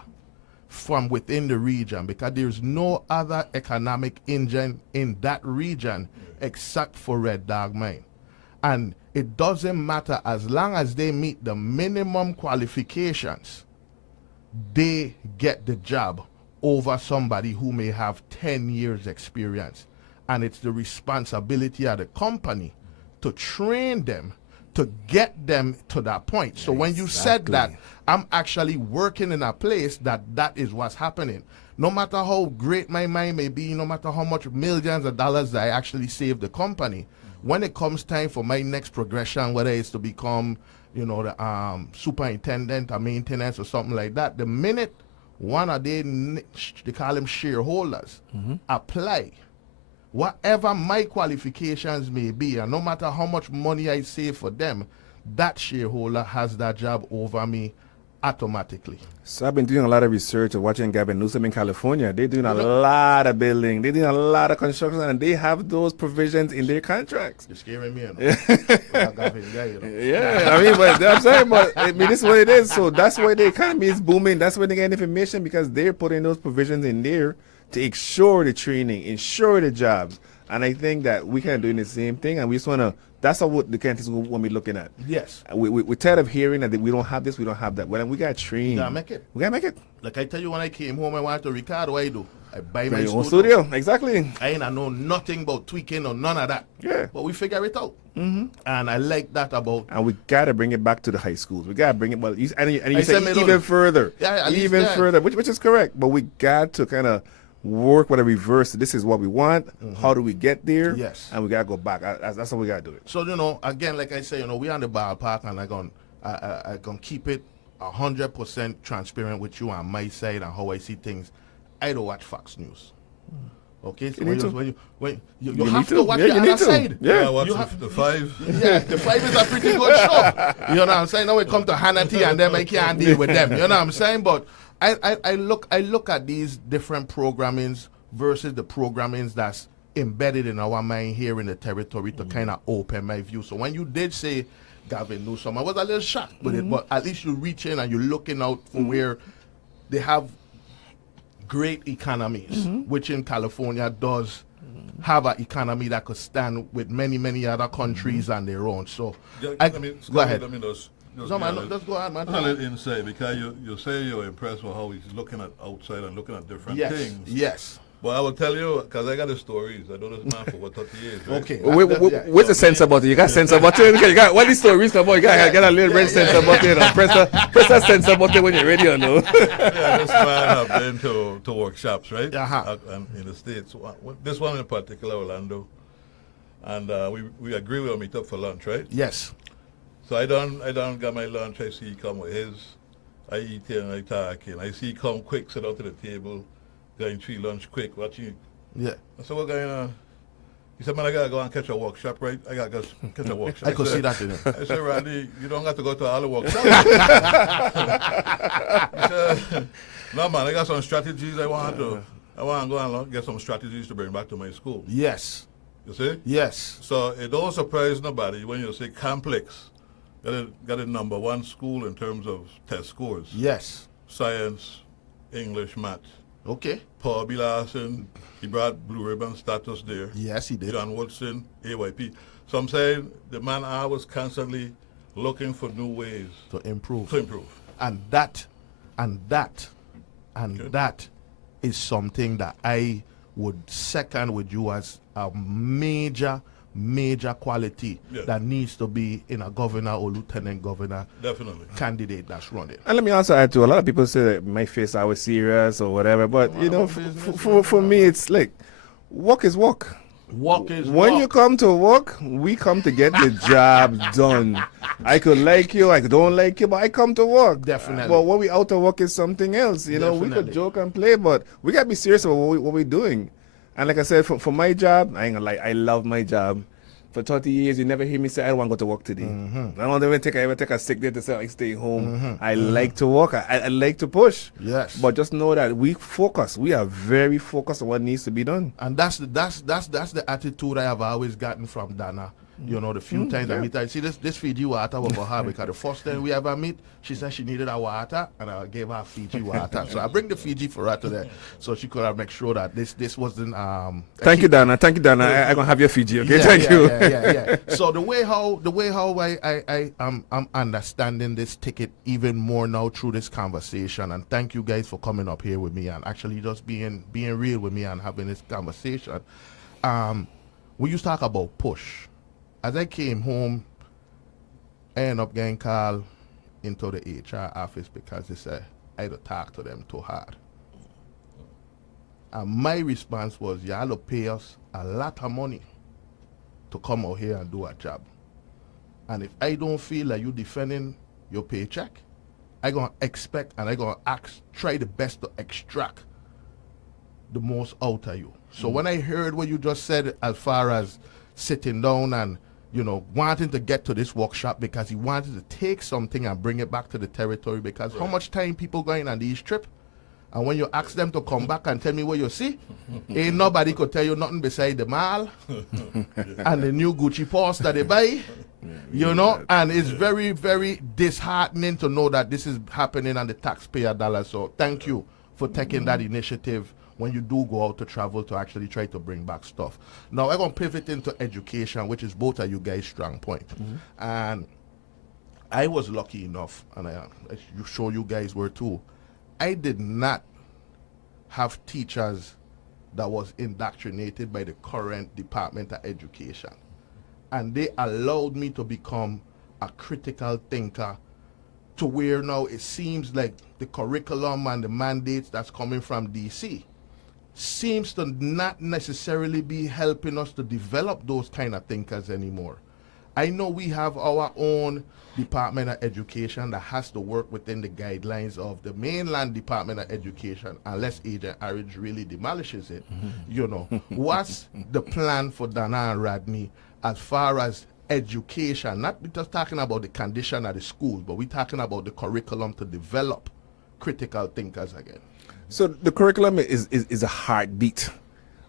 from within the region, because there's no other economic engine in that region except for Red Dog Mine. And it doesn't matter as long as they meet the minimum qualifications, they get the job over somebody who may have 10 years experience. And it's the responsibility of the company to train them, to get them to that point. So when you said that, I'm actually working in a place that is what's happening. No matter how great my mind may be, no matter how much millions of dollars I actually save the company, when it comes time for my next progression, whether it's to become, the superintendent or maintenance or something like that, the minute one of they call them shareholders, apply, whatever my qualifications may be, and no matter how much money I save for them, that shareholder has that job over me automatically. So I've been doing a lot of research of watching Gavin Newsom in California. They're doing a lot of building. They're doing a lot of construction, and they have those provisions in their contracts. You're scaring me, Yeah, I mean, but I'm saying, but I mean, this is what it is. So that's why the economy is booming. That's why they get information, because they're putting those provisions in there to ensure the training, ensure the jobs. And I think that we can do the same thing, and we just want to. That's what the candidates want me looking at. Yes. We're tired of hearing that we don't have this, we don't have that. Well, we got trained. We gotta make it. We gotta make it. Like I tell you, when I came home, I wanted to record. What I do? I buy my own studio. Exactly. I ain't know nothing about tweaking or none of that. Yeah. But we figure it out. And I like that about. And we gotta bring it back to the high schools. We gotta bring it. Well, you say said even further. Yeah, even further, which is correct. But we got to kind of work with a reverse. This is what we want. How do we get there? Yes. And we gotta go back. That's how we gotta do it. So again, like I say, we on the ballpark, and I gonna keep it 100% transparent with you on my side and how I see things. I don't watch Fox News. Okay, so when you have to watch the other side. Yeah, watch the five. Yeah, the five is a pretty good show. You know what I'm saying? Now we come to Hannity and them, I can't deal with them. You know what I'm saying? But I look at these different programmings versus the programmings that's embedded in our mind here in the territory to kind of open my view. So when you did say Gavin Newsom, I was a little shocked with it, but at least you reach in and you're looking out for where they have great economies, which in California does have an economy that could stand with many, many other countries on their own. So go ahead. Let me just No, man, just go ahead, man. Tell it inside, because you say you're impressed with how he's looking at outside and looking at different things. Yes. But I will tell you, because I got the stories. I know this man for what 30 years. Right? Okay. What's the sense about it? You got sense about it? You got what these stories come about? You got a little red sense about it. Press that sense about it when you're ready, you know. Yeah, this man have been to workshops, right? And in the States. This one in particular, Orlando. And we agree we'll meet up for lunch, right? Yes. So I done got my lunch. I see he come with his. I eat here and I talk and I see he come quick, sit down to the table, going to lunch quick, watching. Yeah. I said, what going on? He said, man, I gotta go and catch a workshop, right? I gotta go catch a workshop. I could see that in him. I said, Rodney, you don't have to go to all the workshops. He said, no, man, I got some strategies I want to go and get some strategies to bring back to my school. Yes. You see? Yes. So it don't surprise nobody when you say complex. Got a number one school in terms of test scores. Yes. Science, English, math. Okay. Paul B. Larson, he brought blue ribbon status there. Yes, he did. John Woodson, AYP. So I'm saying the man I was constantly looking for new ways to improve. And that is something that I would second with you as a major quality that needs to be in a governor or lieutenant governor candidate that's running. And let me also add to, a lot of people say that my face I was serious or whatever, but for me it's like work is work. When you come to work, we come to get the job done. I could like you, I don't like you, but I come to work. Definitely. But when we out of work is something else. You know, we could joke and play, but we gotta be serious about what we're doing. And like I said, for my job, I ain't gonna lie, I love my job. For 30 years, you never hear me say, I don't want to go to work today. I don't ever take a sick day to say I stay home. I like to work. I like to push. Yes. But just know that we focus. We are very focused on what needs to be done. And that's the attitude I have always gotten from Dana. You know, the few times I meet her, see this Fiji water was for her because the first time we ever meet, she said she needed a water and I gave her Fiji water. So I bring the Fiji for her today so she could make sure that this wasn't Thank you, Dana. I'm gonna have your Fiji, okay? Thank you. Yeah. So the way how I'm understanding this ticket even more now through this conversation, and thank you guys for coming up here with me and actually just being real with me and having this conversation. We used to talk about push. As I came home, I ended up getting called into the HR office because they said I had to talk to them too hard. And my response was, y'all pay us a lot of money to come out here and do a job. And if I don't feel like you defending your paycheck, I gonna expect and I gonna try the best to extract the most out of you. So when I heard what you just said as far as sitting down and, you know, wanting to get to this workshop because he wanted to take something and bring it back to the territory, because how much time people going on these trips, and when you ask them to come back and tell me what you see, ain't nobody could tell you nothing beside the mall and the new Gucci purse that they buy, you know, and it's very, very disheartening to know that this is happening on the taxpayer dollar. So thank you for taking that initiative when you do go out to travel to actually try to bring back stuff. Now, I'm going to pivot into education, which is both of you guys' strong point. And I was lucky enough, and I'm sure you guys were too, I did not have teachers that was indoctrinated by the current Department of Education. And they allowed me to become a critical thinker to where now it seems like the curriculum and the mandates that's coming from DC seems to not necessarily be helping us to develop those kind of thinkers anymore. I know we have our own Department of Education that has to work within the guidelines of the mainland Department of Education, unless Agent Arridge really demolishes it. You know, what's the plan for Dana and Rodney as far as education? Not just talking about the condition of the schools, but we're talking about the curriculum to develop critical thinkers again. So the curriculum is a heartbeat,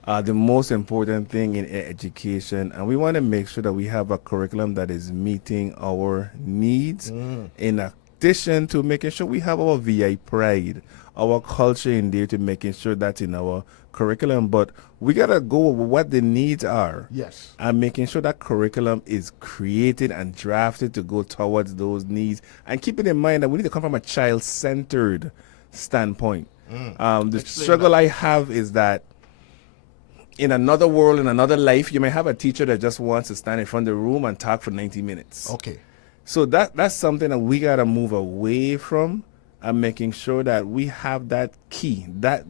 the most important thing in education, and we want to make sure that we have a curriculum that is meeting our needs, in addition to making sure we have our VI pride, our culture in there, to making sure that's in our curriculum. But we got to go with what the needs are. Yes. And making sure that curriculum is created and drafted to go towards those needs, and keeping in mind that we need to come from a child-centered standpoint. The struggle I have is that in another world, in another life, you may have a teacher that just wants to stand in front of the room and talk for 90 minutes. Okay. So that's something that we got to move away from, and making sure that we have that key, that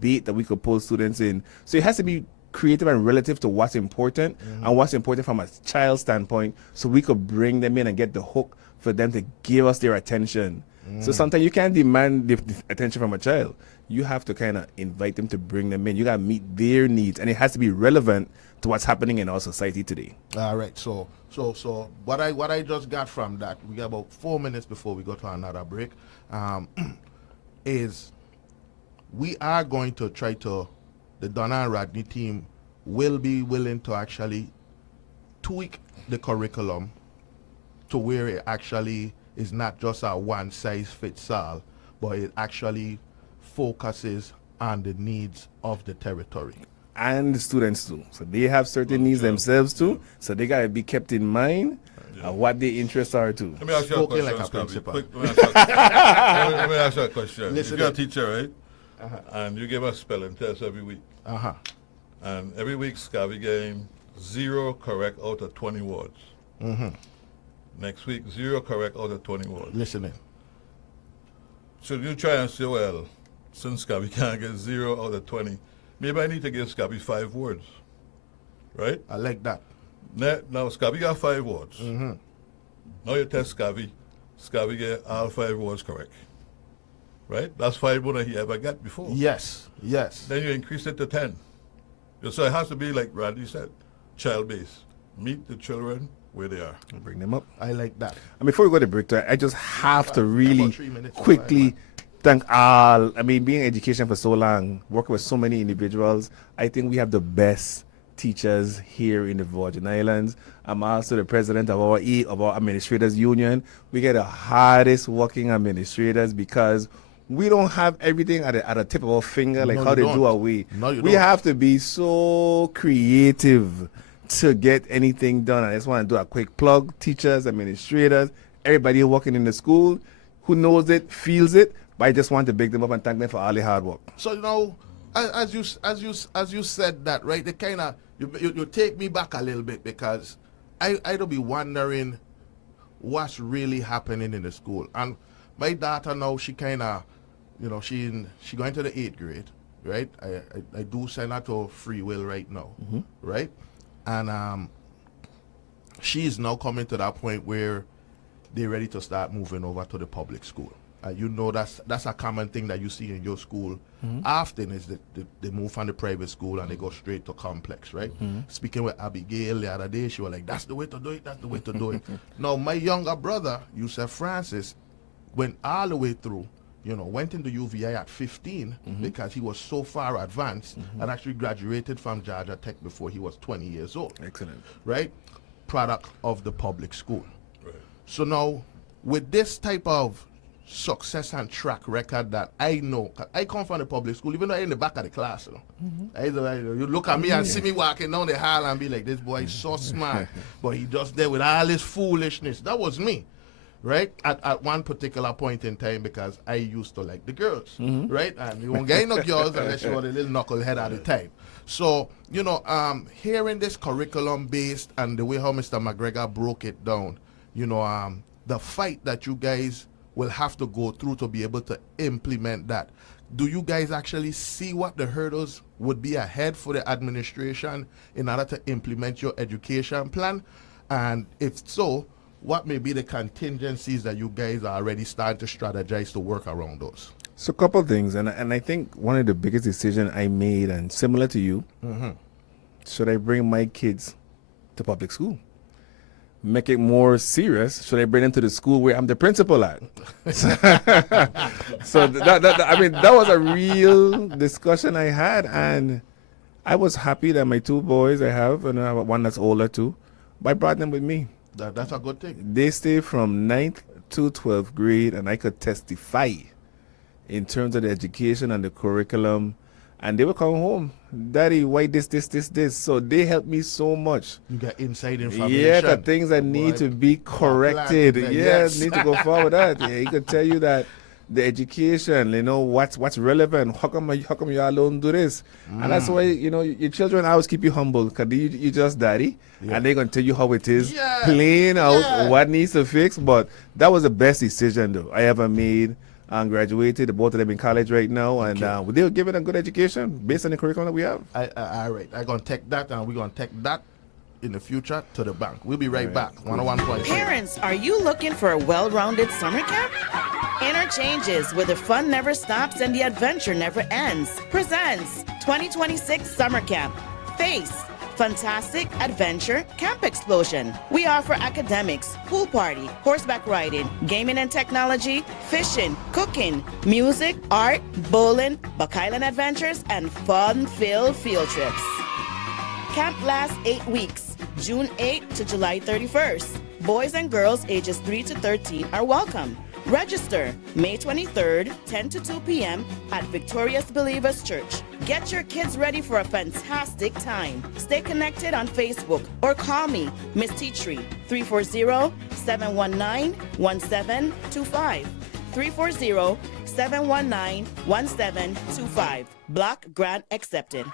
bait that we could pull students in. So it has to be creative and relative to what's important, and what's important from a child standpoint, so we could bring them in and get the hook for them to give us their attention. So sometimes you can't demand the attention from a child. You have to kind of invite them to bring them in. You got to meet their needs, and it has to be relevant to what's happening in our society today. All right. So what I just got from that, we got about 4 minutes before we go to another break, is we are going to try to, the Donna and Rodney team will be willing to actually tweak the curriculum to where it actually is not just a one-size-fits-all, but it actually focuses on the needs of the territory. And the students too. So they have certain needs themselves too, so they got to be kept in mind what their interests are too. Let me ask you a question, like a Scotty. principal. Let me ask you a question. Listen, if you're a teacher, right, and you give a spelling test every week, and every week Scotty getting 0 correct out of 20 words. Next week, 0 correct out of 20 words. Listening. So you try and say, well, since Scabby can't get 0 out of 20, maybe I need to give Scabby 5 words. Right? I like that. Now Scabby got 5 words. Now you test Scabby. Scabby get all 5 words correct. Right? That's 5 more than he ever got before. Yes. Then you increase it to 10. So it has to be, like Rodney said, child-based. Meet the children where they are. And bring them up. I like that. And before we go to break, I just have to really quickly thank all, being in education for so long, working with so many individuals, I think we have the best teachers here in the Virgin Islands. I'm also the president of our administrators union. We get the hardest working administrators because we don't have everything at the tip of our finger like how they do our way. We have to be so creative to get anything done. I just want to do a quick plug. Teachers, administrators, everybody working in the school who knows it, feels it, but I just want to big them up and thank them for all their hard work. So, you know, as you said that, right, they kind of, you take me back a little bit because I'd be wondering what's really happening in the school. And my daughter now, she kind of, you know, she going to the 8th grade, right? I do send her to free will right now, right? And she's now coming to that point where they're ready to start moving over to the public school. You know, that's a common thing that you see in your school often is that they move from the private school and they go straight to complex, right? Speaking with Abigail the other day, she was like, that's the way to do it, that's the way to do it. Now, my younger brother, Yusef Francis, went all the way through, you know, went into UVI at 15 because he was so far advanced and actually graduated from Georgia Tech before he was 20 years old. Excellent. Right? Product of the public school. Right. So now, with this type of success and track record that I know, I come from the public school, even though I'm in the back of the class, you know. You look at me and see me walking down the hall and be like, this boy is so smart, but he just there with all his foolishness. That was me. Right, at one particular point in time, because I used to like the girls, right, and you won't get no girls unless you're a little knucklehead at the time. So, you know, hearing this curriculum based and the way how Mr. McGregor broke it down, you know, the fight that you guys will have to go through to be able to implement that. Do you guys actually see what the hurdles would be ahead for the administration in order to implement your education plan? And if so, what may be the contingencies that you guys are already starting to strategize to work around those? So a couple of things, and I think one of the biggest decisions I made, and similar to you, should I bring my kids to public school? Make it more serious. Should I bring them to the school where I'm the principal at? So that was a real discussion I had, and I was happy that my two boys I have, and I have one that's older too, but I brought them with me. That's a good thing. They stay from 9th to 12th grade, and I could testify in terms of the education and the curriculum. And they would come home, Daddy, why this? So they helped me so much. You got inside information. Yeah, the things that need to be corrected. Yes, need to go forward. That he could tell you that the education, you know, what's relevant. How come you all don't do this? And that's why, you know, your children always keep you humble because you just daddy, and they're gonna tell you how it is, plain out what needs to fix. But that was the best decision though I ever made. And graduated, both of them in college right now, and they were given a good education based on the curriculum that we have. All right, I'm gonna take that, and we're gonna take that in the future to the bank. We'll be right back. 101.3. Parents, are you looking for a well-rounded summer camp? Interchanges, where the fun never stops and the adventure never ends, presents 2026 Summer Camp. Face Fantastic Adventure Camp Explosion. We offer academics, pool party, horseback riding, gaming and technology, fishing, cooking, music, art, bowling, Buck Island adventures, and fun-filled field trips. Camp lasts 8 weeks, June 8th to July 31st. Boys and girls ages 3 to 13 are welcome. Register May 23rd, 10 to 2 p.m. at Victorious Believers Church. Get your kids ready for a fantastic time. Stay connected on Facebook or call me, Miss Teatree, 340-719-1725. 340-719-1725. Block grant accepted.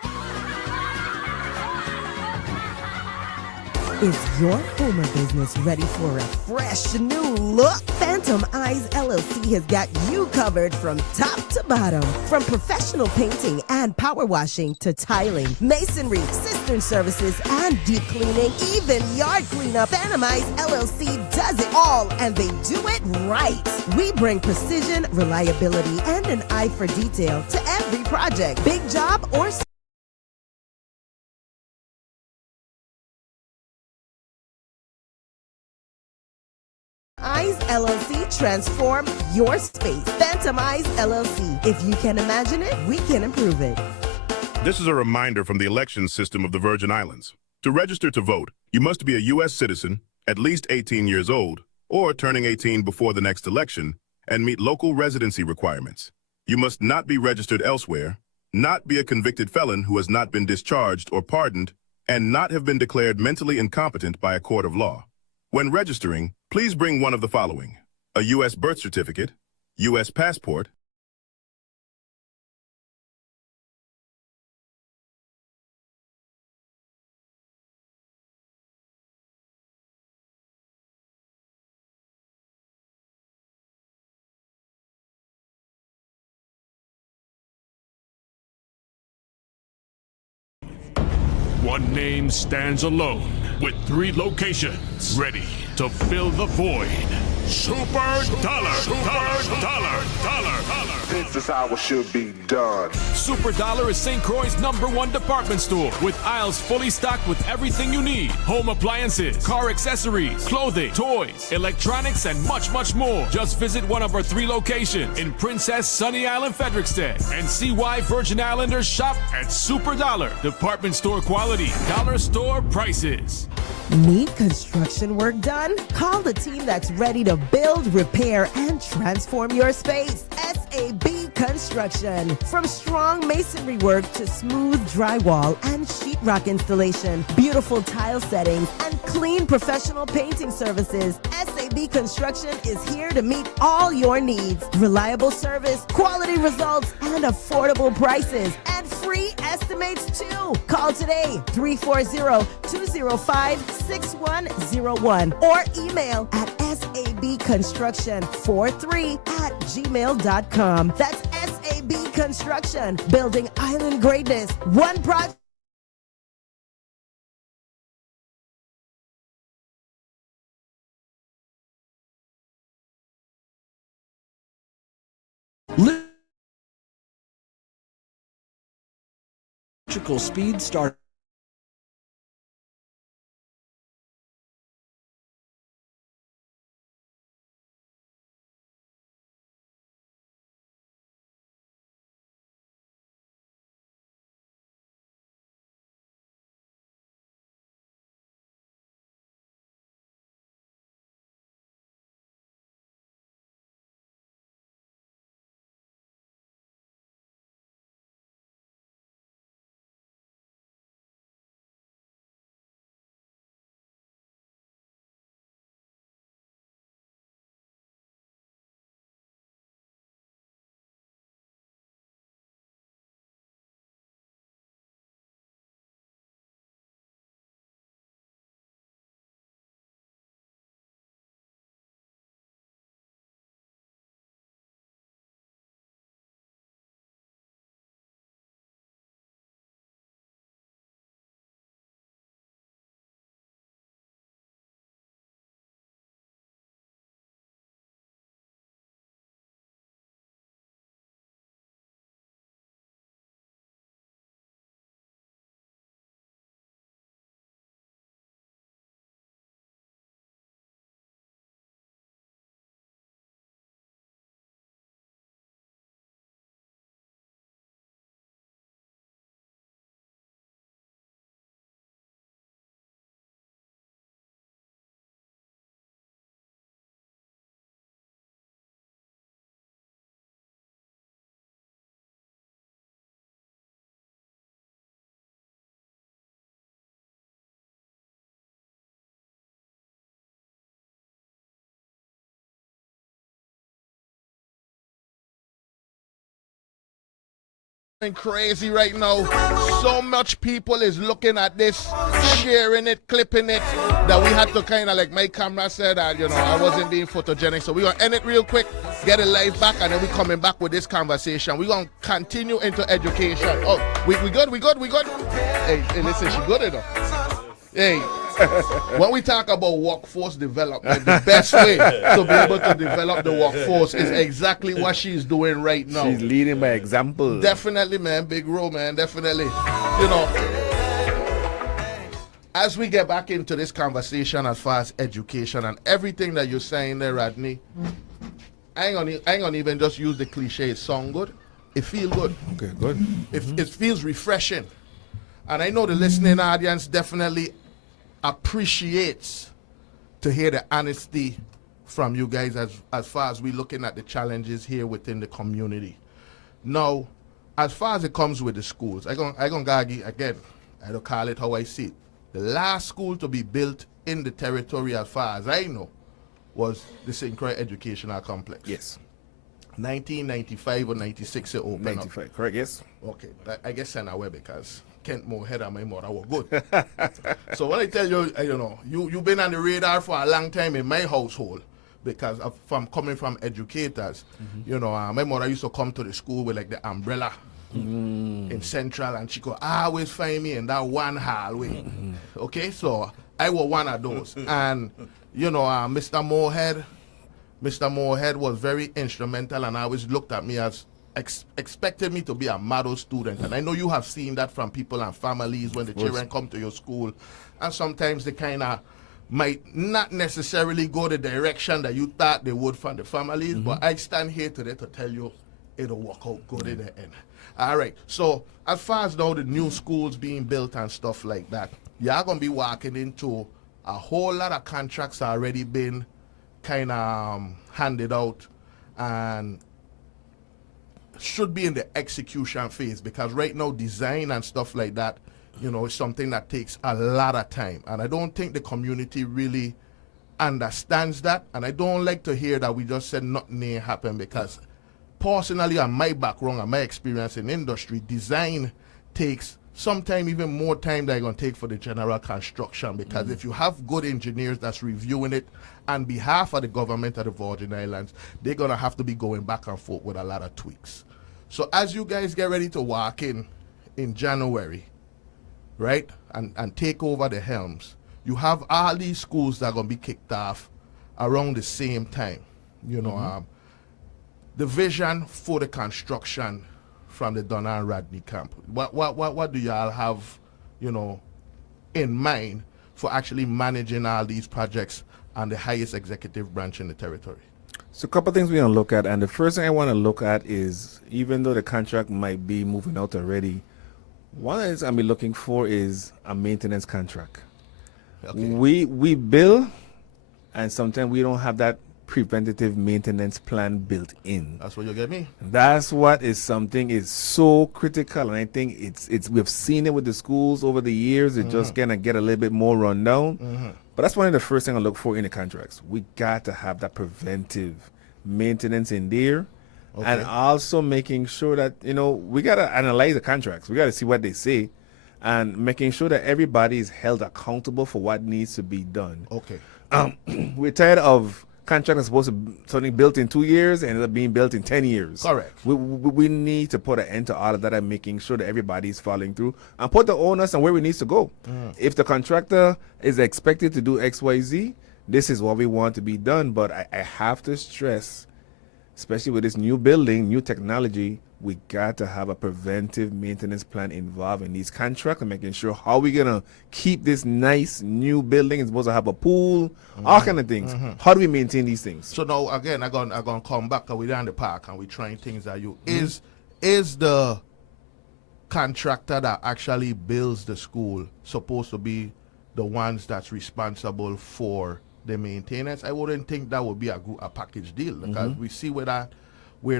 Is your Homer business ready for a fresh new look? Phantom Eyes LLC has got you covered from top to bottom. From professional painting and power washing to tiling, masonry, cistern services, and deep cleaning, even yard cleanup. Phantom Eyes LLC does it all, and they do it right. We bring precision, reliability, and an eye for detail to every project, big job or Eyes LLC, transform your space. Phantom Eyes LLC. If you can imagine it, we can improve it. This is a reminder from the election system of the Virgin Islands. To register to vote, you must be a U.S. citizen, at least 18 years old, or turning 18 before the next election, and meet local residency requirements. You must not be registered elsewhere, not be a convicted felon who has not been discharged or pardoned, and not have been declared mentally incompetent by a court of law. When registering, please bring one of the following: a U.S. birth certificate, U.S. passport, One name stands alone with 3 locations ready to fill the void. Super Dollar. This is how it should be done. Super Dollar is St. Croix's #1 department store with aisles fully stocked with everything you need. Home appliances, car accessories, clothing, toys, electronics, and much, much more. Just visit one of our 3 locations in Princess, Sunny Island, Frederickstead, and see why Virgin Islanders shop at Super Dollar. Department store quality, dollar store prices. Need construction work done? Call the team that's ready to build, repair, and transform your space. SAB Construction. From strong masonry work to smooth drywall and sheetrock installation, beautiful tile settings, and clean professional painting services, SAB Construction is here to meet all your needs. Reliable service, quality results, and affordable prices, and free estimates too. Call today, 340-205-6101, or email at sabconstruction43@gmail.com. That's SAB Construction, building island greatness, one project. Electrical speed start. Crazy right now. So much people is looking at this, sharing it, clipping it, that we had to kind of, like my camera said, that I wasn't being photogenic. So we're gonna end it real quick, get it live back, and then we coming back with this conversation. We're gonna continue into education. Oh, we good. Hey, listen, she good enough. Hey, when we talk about workforce development, the best way to be able to develop the workforce is exactly what she's doing right now. She's leading by example. Definitely, man. Big role, man. Definitely. As we get back into this conversation as far as education and everything that you're saying there, Rodney, I ain't gonna even just use the cliche, it sound good. it feels good. Okay, good. It feels refreshing. And I know the listening audience definitely appreciates to hear the honesty from you guys as far as we looking at the challenges here within the community. Now, as far as it comes with the schools, I gonna gagi again. I don't call it how I see it. The last school to be built in the territory, as far as I know, was the St. Croix Educational Complex. Yes. 1995 or 96 it opened 95, up. correct, yes. Okay, I guess in a way because Kent Moorhead and my mother were good. So when I tell you, you've been on the radar for a long time in my household because from coming from educators, my mother used to come to the school with like the umbrella in Central, and she could always find me in that one hallway. Okay, so I was one of those. And, Mr. Moorhead was very instrumental and always looked at me as expected me to be a model student. And I know you have seen that from people and families when the children come to your school. And sometimes they kind of might not necessarily go the direction that you thought they would from the families. But I stand here today to tell you it'll work out good in the end. All right. So as far as now the new schools being built and stuff like that, you're going to be walking into a whole lot of contracts already been kind of handed out and should be in the execution phase, because right now design and stuff like that, is something that takes a lot of time. And I don't think the community really understands that. And I don't like to hear that we just said nothing ain't happen, because personally, on my background and my experience in industry, design takes sometimes even more time than it's going to take for the general construction, because if you have good engineers that's reviewing it on behalf of the government of the Virgin Islands, they're going to have to be going back and forth with a lot of tweaks. So as you guys get ready to walk in January, right, and take over the helms, you have all these schools that are going to be kicked off around the same time. The vision for the construction from the Donna and Rodney camp. What do y'all have, in mind for actually managing all these projects and the highest executive branch in the territory? So a couple of things we're going to look at. And the first thing I want to look at is, even though the contract might be moving out already, one of the things I'm be looking for is a maintenance contract. Okay. We bill, and sometimes we don't have that preventative maintenance plan built in. That's what you get me. That's what is something is so critical, and I think it's we've seen it with the schools over the years. It just gonna get a little bit more run down. But that's one of the first things I look for in the contracts. We got to have that preventive maintenance in there. Okay. And also making sure that, we got to analyze the contracts. We got to see what they say, and making sure that everybody is held accountable for what needs to be done. Okay. We're tired of contract is supposed to be something built in 2 years and ended up being built in 10 years. Correct. We need to put an end to all of that and making sure that everybody is following through and put the onus on where we need to go. If the contractor is expected to do XYZ, this is what we want to be done. But I have to stress, especially with this new building, new technology, we got to have a preventive maintenance plan involved in these contracts and making sure how we going to keep this nice new building. It's supposed to have a pool, all kind of things. How do we maintain these things? So now, again, I'm gonna come back, because we're down the park and we're trying things that you... Is the contractor that actually builds the school supposed to be the ones that's responsible for the maintenance? I wouldn't think that would be a package deal, because we see where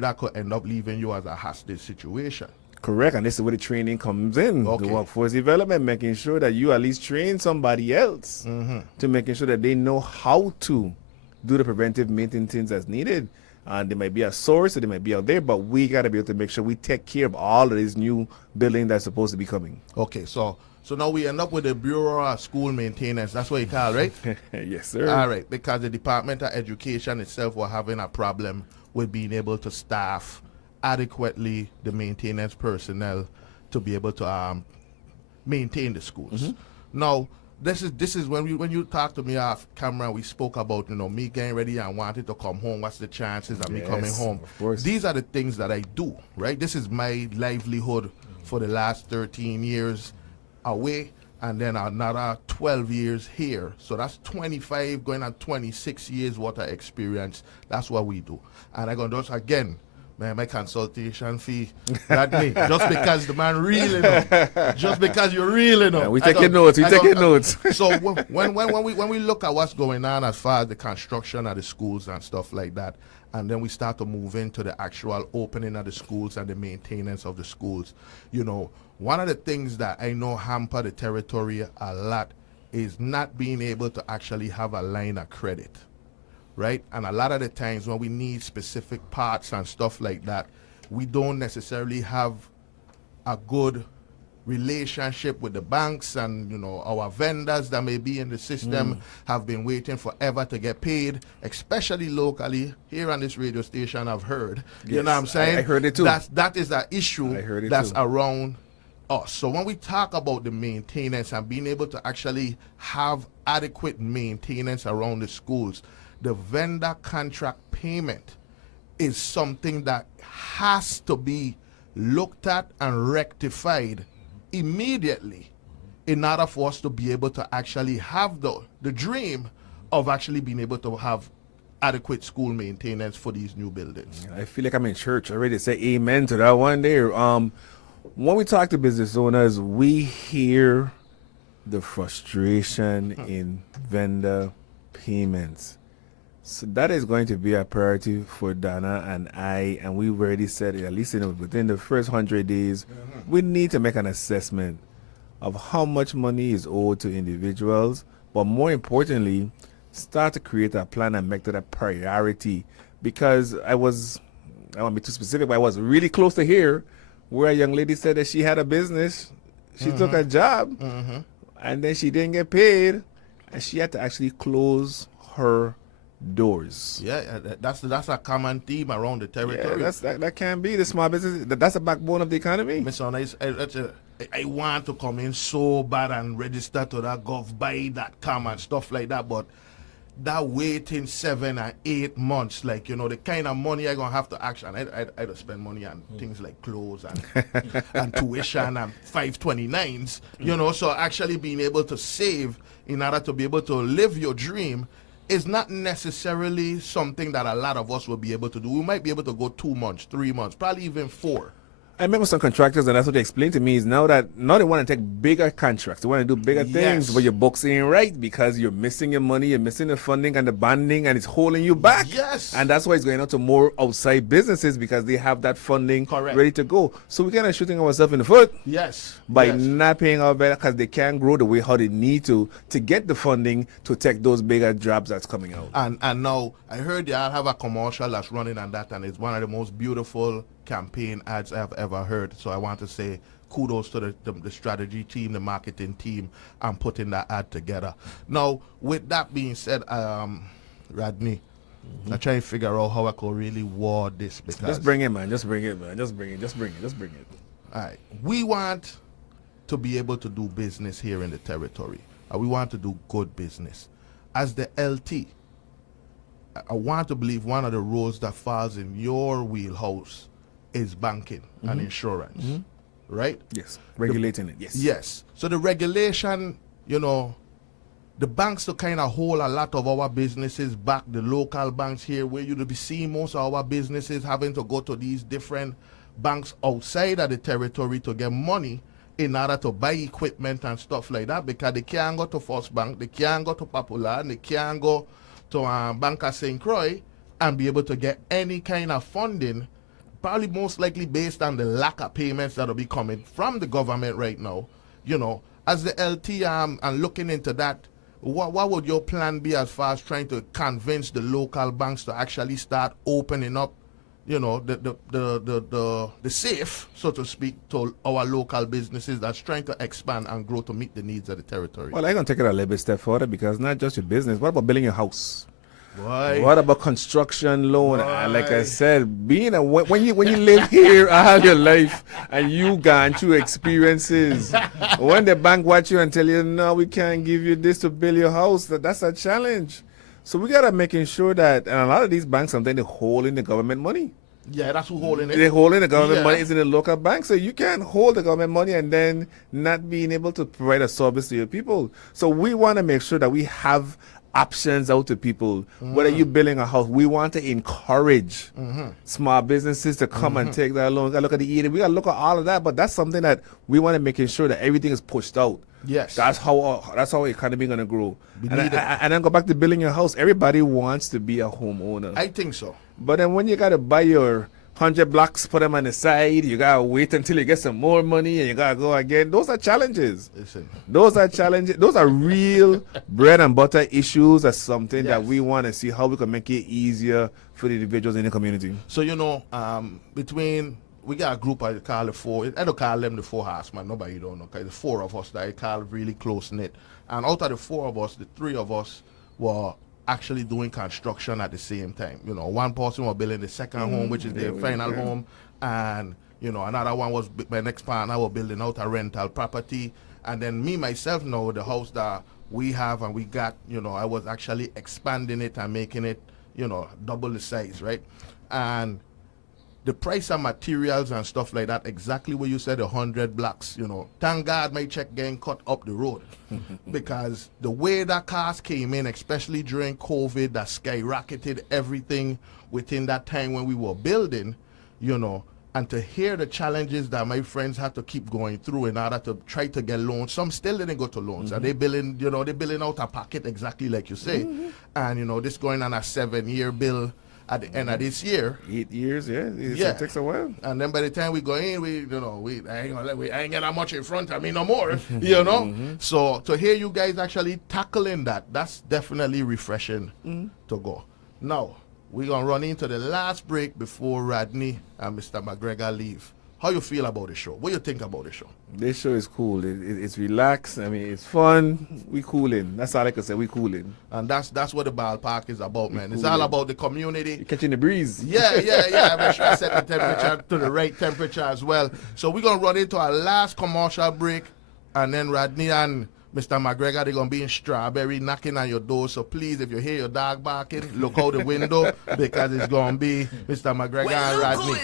that could end up leaving you as a hostage situation. Correct, and this is where the training comes in. The workforce development, making sure that you at least train somebody else to making sure that they know how to do the preventive maintenance as needed. And there might be a source, or they might be out there, but we got to be able to make sure we take care of all of this new building that's supposed to be coming. Okay, so now we end up with the Bureau of School Maintenance. That's what you call it, right? Yes, sir. All right, because the Department of Education itself was having a problem with being able to staff adequately the maintenance personnel to be able to maintain the schools. Now, this is when you talk to me off camera, we spoke about me getting ready and wanting to come home. What's the chances of me coming home? Of course. These are the things that I do, right? This is my livelihood for the last 13 years away, and then another 12 years here. So that's 25 going on 26 years worth of experience. That's what we do. And I'm going to just, again, Man, my consultation fee, Rodney, just because the man really know. Just because you really know. Yeah, we taking notes. So when we look at what's going on as far as the construction of the schools and stuff like that, and then we start to move into the actual opening of the schools and the maintenance of the schools, you know, one of the things that I know hamper the territory a lot is not being able to actually have a line of credit. Right? And a lot of the times when we need specific parts and stuff like that, we don't necessarily have a good relationship with the banks, and you know, our vendors that may be in the system have been waiting forever to get paid, especially locally. Here on this radio station, I've heard. Yes, you know what I'm saying? I heard it too. That is an issue that's too. around us. So when we talk about the maintenance and being able to actually have adequate maintenance around the schools, the vendor contract payment is something that has to be looked at and rectified immediately in order for us to be able to actually have the dream of actually being able to have adequate school maintenance for these new buildings. I feel like I'm in church already. Say amen to that one there. When we talk to business owners, we hear the frustration in vendor payments. So that is going to be a priority for Donna and I, and we've already said it, at least within the first 100 days, we need to make an assessment of how much money is owed to individuals, but more importantly, start to create a plan and make that a priority. Because I won't be too specific, but I was really close to here where a young lady said that she had a business, she took a job, and then she didn't get paid, and she had to actually close her doors. Yeah, that's a common theme around the territory. Yeah, that can be the small business. That's the backbone of the economy. I want to come in so bad and register to that gov.by.com and stuff like that, but that waiting 7 or 8 months, like, you know, the kind of money I gonna have to action. I don't spend money on things like clothes and and tuition and 529s, you know. So actually being able to save in order to be able to live your dream is not necessarily something that a lot of us will be able to do. We might be able to go 2 months, 3 months, probably even 4. I remember some contractors, and that's what they explained to me, is now they want to take bigger contracts. They want to do bigger things, but your books ain't right because you're missing your money, you're missing the funding and the bonding, and it's holding you back. Yes. And that's why it's going out to more outside businesses, because they have that funding ready to go. So we're kind of shooting ourselves in the foot. Yes. By not paying our vendors, because they can't grow the way how they need to get the funding to take those bigger jobs that's coming out. And now I heard y'all have a commercial that's running on that, and it's one of the most beautiful campaign ads I've ever heard. So I want to say kudos to the strategy team, the marketing team, and putting that ad together. Now, with that being said, Rodney, I'm trying to figure out how I could really ward this, because Just bring it, man. Just bring it. All right, we want to be able to do business here in the territory. We want to do good business. As the LT, I want to believe one of the roles that falls in your wheelhouse is banking and insurance, right? Yes, regulating it, yes. Yes. So the regulation, you know, the banks to kind of hold a lot of our businesses back, the local banks here, where you'll be seeing most of our businesses having to go to these different banks outside of the territory to get money in order to buy equipment and stuff like that, because they can't go to First Bank, they can't go to Popular, and they can't go to Bank of St. Croix and be able to get any kind of funding, probably most likely based on the lack of payments that will be coming from the government right now. You know, as the LT and looking into that, what would your plan be as far as trying to convince the local banks to actually start opening up, you know, the safe, so to speak, to our local businesses that's trying to expand and grow to meet the needs of the territory? Well, I'm going to take it a little bit step further, because not just your business. What about building your house? Why? What about construction loan? Like I said, when you live here all your life and you gone through experiences, when the bank watch you and tell you, no, we can't give you this to build your house, that's a challenge. So we gotta making sure that, and a lot of these banks, sometimes they're holding the government money. Yeah, that's who holding it. They're holding the government money. It's in the local bank, so you can't hold the government money and then not being able to provide a service to your people. So we want to make sure that we have options out to people. Whether you're building a house, we want to encourage small businesses to come and take that loan. We got to look at the ED. We got to look at all of that, but that's something that we want to make sure that everything is pushed out. Yes. That's how economy going to grow. And then go back to building your house. Everybody wants to be a homeowner. I think so. But then when you got to buy your 100 blocks, put them on the side, you got to wait until you get some more money and you got to go again. Those are challenges. Listen. Those are challenges. Those are real bread and butter issues. That's something that we want to see how we can make it easier for the individuals in the community. So, we got a group I call the four. I don't call them the four horsemen. Nobody don't know. Because the four of us that I call really close knit. And out of the four of us, the three of us were actually doing construction at the same time. One person was building the second home, which is their final home. And, another one was my next partner was building out a rental property. And then me, myself, now the house that we have and we got, I was actually expanding it and making it, double the size, right? And the price of materials and stuff like that, exactly what you said, 100 blocks, thank God my check getting cut up the road. Because the way that cost came in, especially during COVID, that skyrocketed everything within that time when we were building, and to hear the challenges that my friends had to keep going through in order to try to get loans. Some still didn't go to loans. And they billing, they're billing out a pocket exactly like you say. And, this going on a 7-year bill at the end of this year. 8 years, it takes a while. And then by the time we go in, I ain't got that much in front of me no more, So to hear you guys actually tackling that, that's definitely refreshing to go. Now, we're going to run into the last break before Rodney and Mr. McGregor leave. How you feel about the show? What you think about the show? This show is cool. It's relaxed. I mean, it's fun. We cooling. That's all I can say. We cooling. And that's what the ballpark is about, man. It's all about the community. You're catching the breeze. Yeah. Make sure I set the temperature to the right temperature as well. So we're going to run into our last commercial break. And then Rodney and Mr. McGregor, they're going to be in Strawberry knocking on your door. So please, if you hear your dog barking, look out the window because it's going to be Mr. McGregor and Rodney.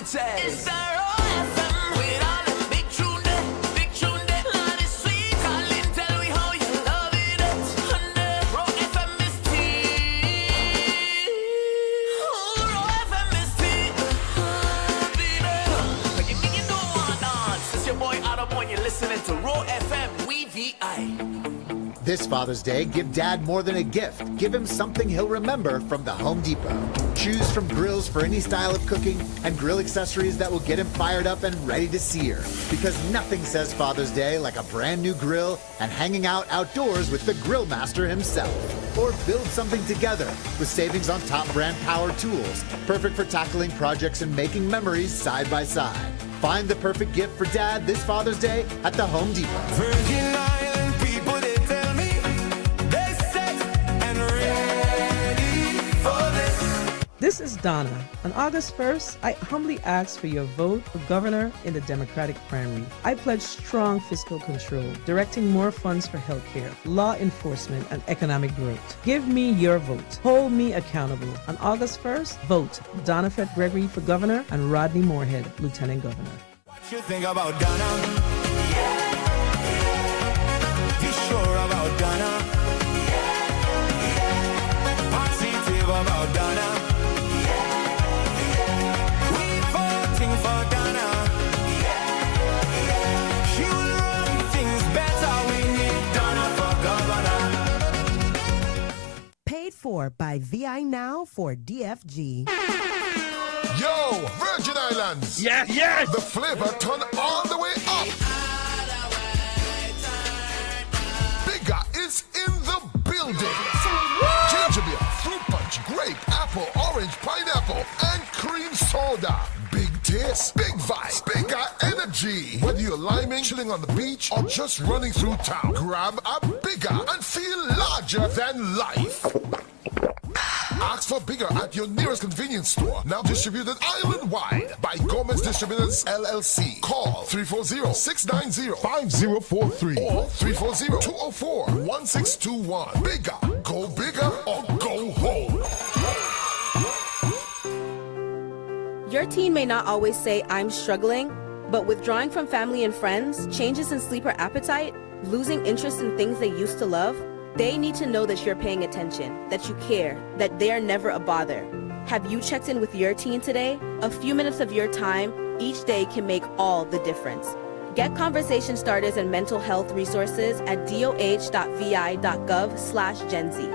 This Father's Day, give Dad more than a gift. Give him something he'll remember from the Home Depot. Choose from grills for any style of cooking and grill accessories that will get him fired up and ready to sear. Because nothing says Father's Day like a brand new grill and hanging out outdoors with the grill master himself. Or build something together with savings on top brand power tools. Perfect for tackling projects and making memories side by side. Find the perfect gift for Dad this Father's Day at the Home Depot. Virgin Island people, they tell me they're set and ready for this. This is Donna. On August 1st, I humbly ask for your vote for governor in the Democratic primary. I pledge strong fiscal control, directing more funds for healthcare, law enforcement, and economic growth. Give me your vote. Hold me accountable. On August 1st, vote Donna Fett Gregory for governor and Rodney Moorhead, lieutenant governor. What you think about Donna? You sure about Donna? Positive about Donna? We voting for Donna. She will run things better. We need Donna for governor. Paid for by VI Now for DFG. Yo, Virgin Islands. Yes. The flavor turn all the way up. Bigger is in the building. Ginger beer, fruit punch, grape, apple, orange, pineapple, and cream soda. Big taste, big vibe, bigger energy. Whether you're liming, chilling on the beach, or just running through town, grab a bigger and feel larger than life. Ask for bigger at your nearest convenience store. Now distributed island-wide by Gomez Distributors, LLC. Call 340-690-5043 or 340-204-1621. Bigger. Go bigger or go home. Your teen may not always say, "I'm struggling," but withdrawing from family and friends, changes in sleep or appetite, losing interest in things they used to love, They need to know that you're paying attention, that you care, that they're never a bother. Have you checked in with your teen today? A few minutes of your time each day can make all the difference. Get conversation starters and mental health resources at doh.vi.gov/Gen Z.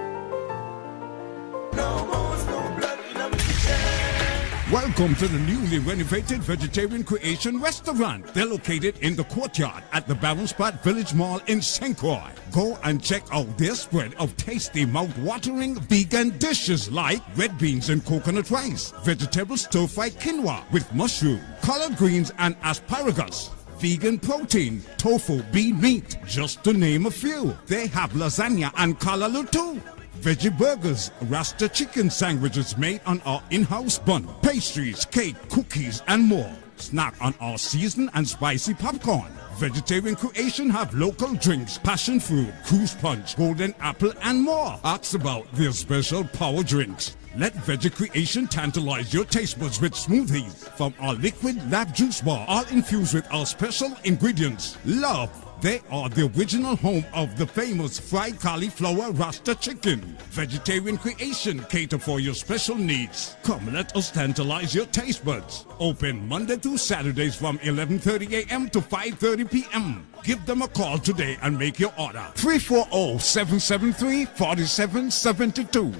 Welcome to the newly renovated Vegetarian Creation Restaurant. They're located in the courtyard at the Barrel Spot Village Mall in St. Croix. Go and check out their spread of tasty, mouth-watering vegan dishes like red beans and coconut rice, vegetable stir-fried quinoa with mushroom, collard greens and asparagus, vegan protein, tofu, bean meat, just to name a few. They have lasagna and kalaloo too. Veggie burgers, Rasta chicken sandwiches made on our in-house bun, pastries, cake, cookies, and more. Snack on our seasoned and spicy popcorn. Vegetarian Creation have local drinks, passion fruit, cruise punch, golden apple, and more. Ask about their special power drinks. Let Veggie Creation tantalize your taste buds with smoothies from our liquid lab juice bar, all infused with our special ingredients. Love. They are the original home of the famous fried cauliflower Rasta chicken. Vegetarian Creation cater for your special needs. Come, let us tantalize your taste buds. Open Monday through Saturdays from 11:30 a.m. to 5:30 p.m. Give them a call today and make your order. 340-773-4772.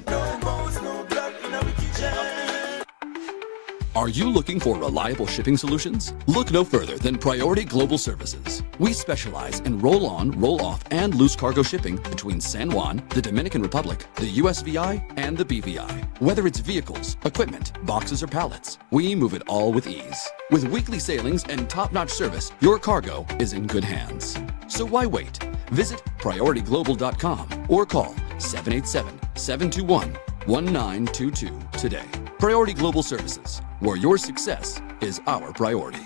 Are you looking for reliable shipping solutions? Look no further than Priority Global Services. We specialize in roll-on, roll-off, and loose cargo shipping between San Juan, the Dominican Republic, the USVI, and the BVI. Whether it's vehicles, equipment, boxes, or pallets, we move it all with ease. With weekly sailings and top-notch service, your cargo is in good hands. So why wait? Visit PriorityGlobal.com or call 787-721-1922 today. Priority Global Services, where your success is our priority.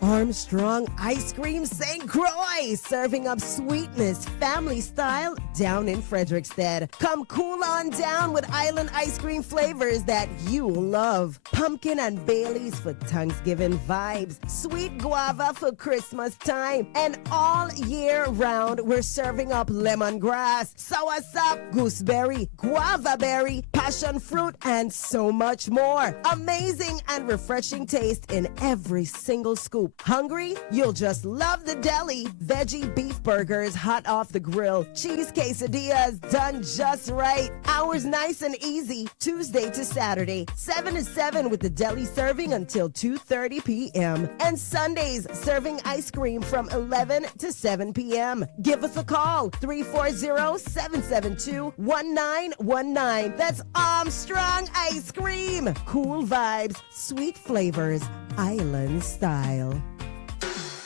Armstrong Ice Cream St. Croix, serving up sweetness, family style, down in Frederickstead. Come cool on down with island ice cream flavors that you love. Pumpkin and Baileys for Thanksgiving vibes, sweet guava for Christmas time, and all year round we're serving up lemongrass, soursop, gooseberry, guava berry, passion fruit, and so much more. Amazing and refreshing taste in every single scoop. Hungry? You'll just love the deli. Veggie beef burgers hot off the grill. Cheese quesadillas done just right. Hours nice and easy. Tuesday to Saturday, 7 to 7 with the deli serving until 2:30 p.m. And Sundays serving ice cream from 11 to 7 p.m. Give us a call, 340-772-1919. That's Armstrong Ice Cream. Cool vibes, sweet flavors, island style.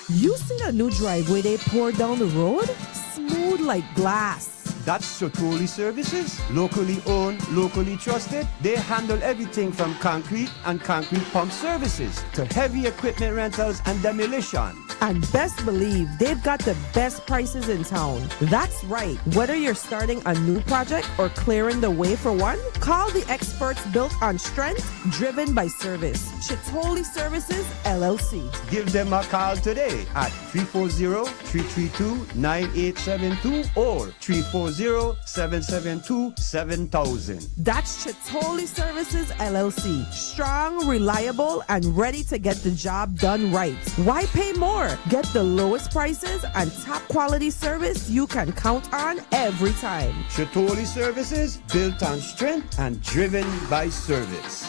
You see a new driveway they poured down the road? Smooth like glass. That's Sotoli Services, locally owned, locally trusted. They handle everything from concrete and concrete pump services to heavy equipment rentals and demolition. And best believe they've got the best prices in town. That's right. Whether you're starting a new project or clearing the way for one, call the experts built on strength, driven by service. Chitoli Services, LLC. Give them a call today at 340-332-9872 or 340-772-7000. That's Chitoli Services, LLC. Strong, reliable, and ready to get the job done right. Why pay more? Get the lowest prices and top quality service you can count on every time. Shatoli Services, built on strength and driven by service.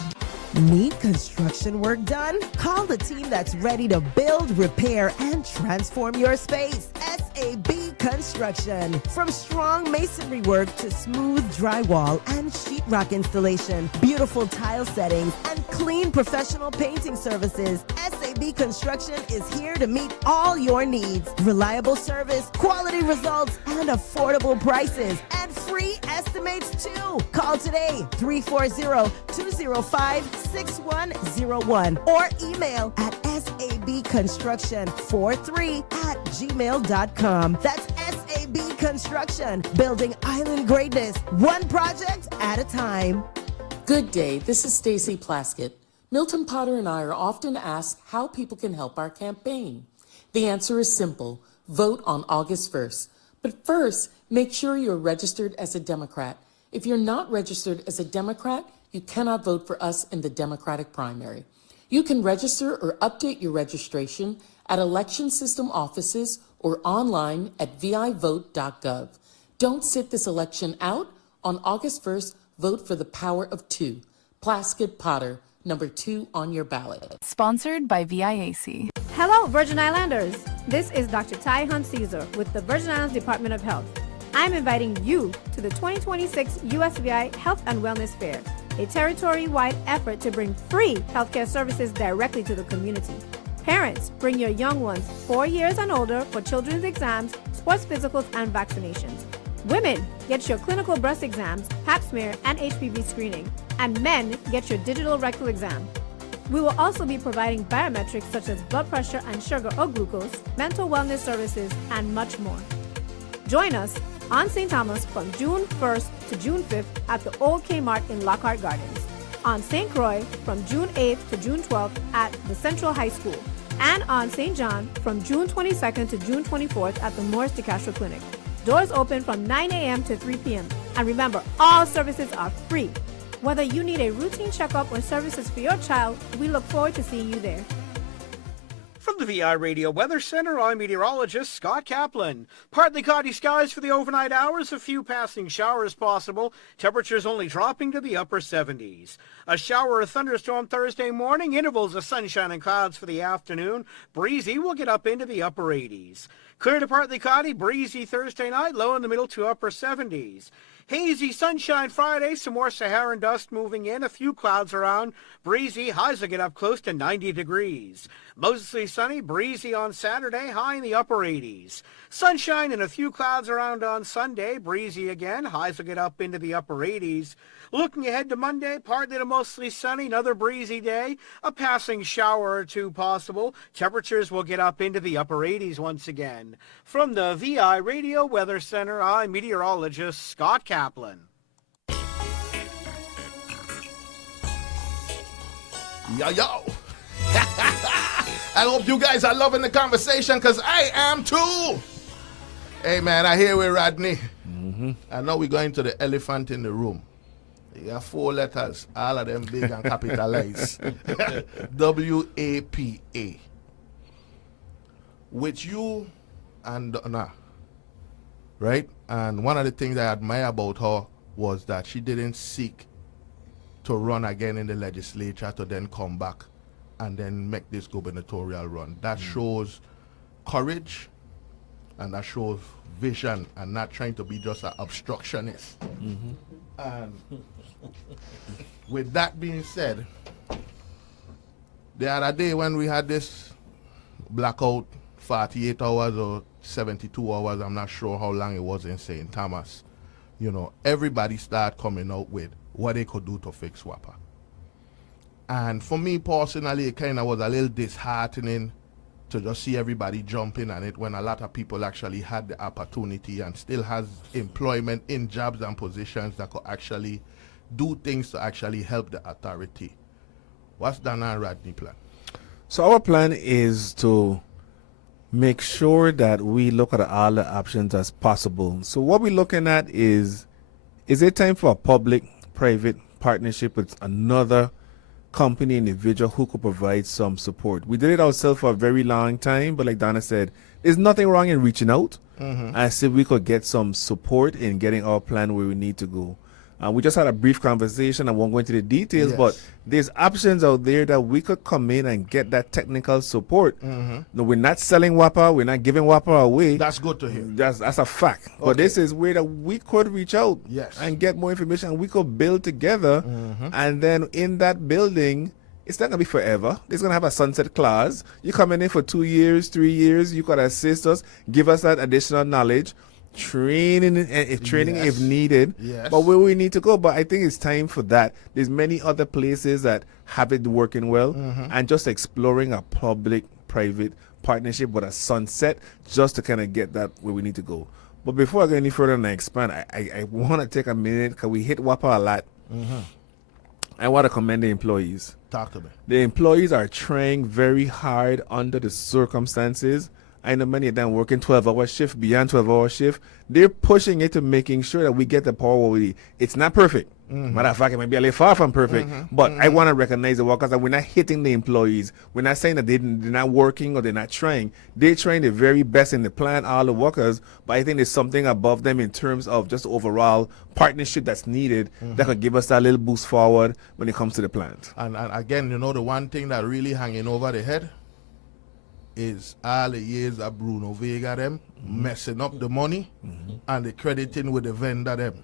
Need construction work done? Call the team that's ready to build, repair, and transform your space. SAB Construction. From strong masonry work to smooth drywall and sheetrock installation, beautiful tile settings, and clean professional painting services, SAB Construction is here to meet all your needs. Reliable service, quality results, and affordable prices, and free estimates too. Call today, 340-205-6101, or email at sabconstruction43@gmail.com. That's SAB Construction, building island greatness, one project at a time. Good day, this is Stacy Plaskett. Milton Potter and I are often asked how people can help our campaign. The answer is simple. Vote on August 1st. But first, make sure you're registered as a Democrat. If you're not registered as a Democrat, you cannot vote for us in the Democratic primary. You can register or update your registration at election system offices or online at vivote.gov. Don't sit this election out. On August 1st, vote for the power of two. Plaskett Potter, number 2 on your ballot. Sponsored by VIAC. Hello, Virgin Islanders. This is Dr. Ty Hunt Caesar with the Virgin Islands Department of Health. I'm inviting you to the 2026 USVI Health and Wellness Fair, a territory-wide effort to bring free healthcare services directly to the community. Parents, bring your young ones 4 years and older for children's exams, sports physicals, and vaccinations. Women, get your clinical breast exams, pap smear, and HPV screening. And men, get your digital rectal exam. We will also be providing biometrics such as blood pressure and sugar or glucose, mental wellness services, and much more. Join us on St. Thomas from June 1st to June 5th at the Old Kmart in Lockhart Gardens. On St. Croix from June 8th to June 12th at the Central High School. And on St. John from June 22nd to June 24th at the Morris DeCastro Clinic. Doors open from 9 a.m. to 3 p.m. And remember, all services are free. Whether you need a routine checkup or services for your child, we look forward to seeing you there. From the VI Radio Weather Center, I'm meteorologist Scott Kaplan. Partly cloudy skies for the overnight hours, a few passing showers possible. Temperatures only dropping to the upper 70s. A shower or thunderstorm Thursday morning, intervals of sunshine and clouds for the afternoon. Breezy will get up into the upper 80s. Clear to partly cloudy, breezy Thursday night, low in the middle to upper 70s. Hazy sunshine Friday, some more Saharan dust moving in, a few clouds around. Breezy, highs will get up close to 90 degrees. Mostly sunny, breezy on Saturday, high in the upper 80s. Sunshine and a few clouds around on Sunday, breezy again, highs will get up into the upper 80s. Looking ahead to Monday, partly to mostly sunny, another breezy day, a passing shower or two possible. Temperatures will get up into the upper 80s once again. From the VI Radio Weather Center, I'm meteorologist Scott Kaplan. Yo. I hope you guys are loving the conversation because I am too. Hey, man, I hear we Rodney. I know we're going to the elephant in the room. You got 4 letters, all of them big and capitalized. WAPA. Which you and Donna, right? And one of the things I admire about her was that she didn't seek to run again in the legislature to then come back and then make this gubernatorial run. That shows courage and that shows vision and not trying to be just an obstructionist. And with that being said, the other day when we had this blackout, 48 hours or 72 hours, I'm not sure how long it was in St. Thomas, you know, everybody started coming out with what they could do to fix WAPA. And for me personally, it kind of was a little disheartening to just see everybody jumping on it when a lot of people actually had the opportunity and still has employment in jobs and positions that could actually do things to actually help the authority. What's Dana and Rodney plan? So our plan is to make sure that we look at all the options as possible. So what we're looking at is it time for a public-private partnership with another company, individual who could provide some support? We did it ourselves for a very long time, but like Donna said, there's nothing wrong in reaching out and see if we could get some support in getting our plan where we need to go. We just had a brief conversation. I won't go into the details, but there's options out there that we could come in and get that technical support. No, we're not selling WAPA. We're not giving WAPA away. That's good to hear. That's a fact. Okay. But this is where that we could reach out and get more information. We could build together. And then in that building, it's not going to be forever. It's going to have a sunset clause. You're coming in for 2 years, 3 years. You could assist us, give us that additional knowledge. Training if needed, but where we need to go. But I think it's time for that. There's many other places that have it working well, and just exploring a public-private partnership with a sunset just to kind of get that where we need to go. But before I go any further and I expand, I want to take a minute because we hit WAPA a lot. I want to commend the employees. Talk to me. The employees are trying very hard under the circumstances, I know many of them working 12-hour shift, beyond 12-hour shift. They're pushing it to making sure that we get the power we need. It's not perfect. Matter of fact, it might be a little far from perfect, but I want to recognize the workers that we're not hitting the employees. We're not saying that they're not working or they're not trying. They're trying the very best in the plant, all the workers, but I think there's something above them in terms of just overall partnership that's needed that could give us that little boost forward when it comes to the plant. And again, you know, the one thing that really hanging over the head is all the years of Bruno Vega them messing up the money and the crediting with the vendor them.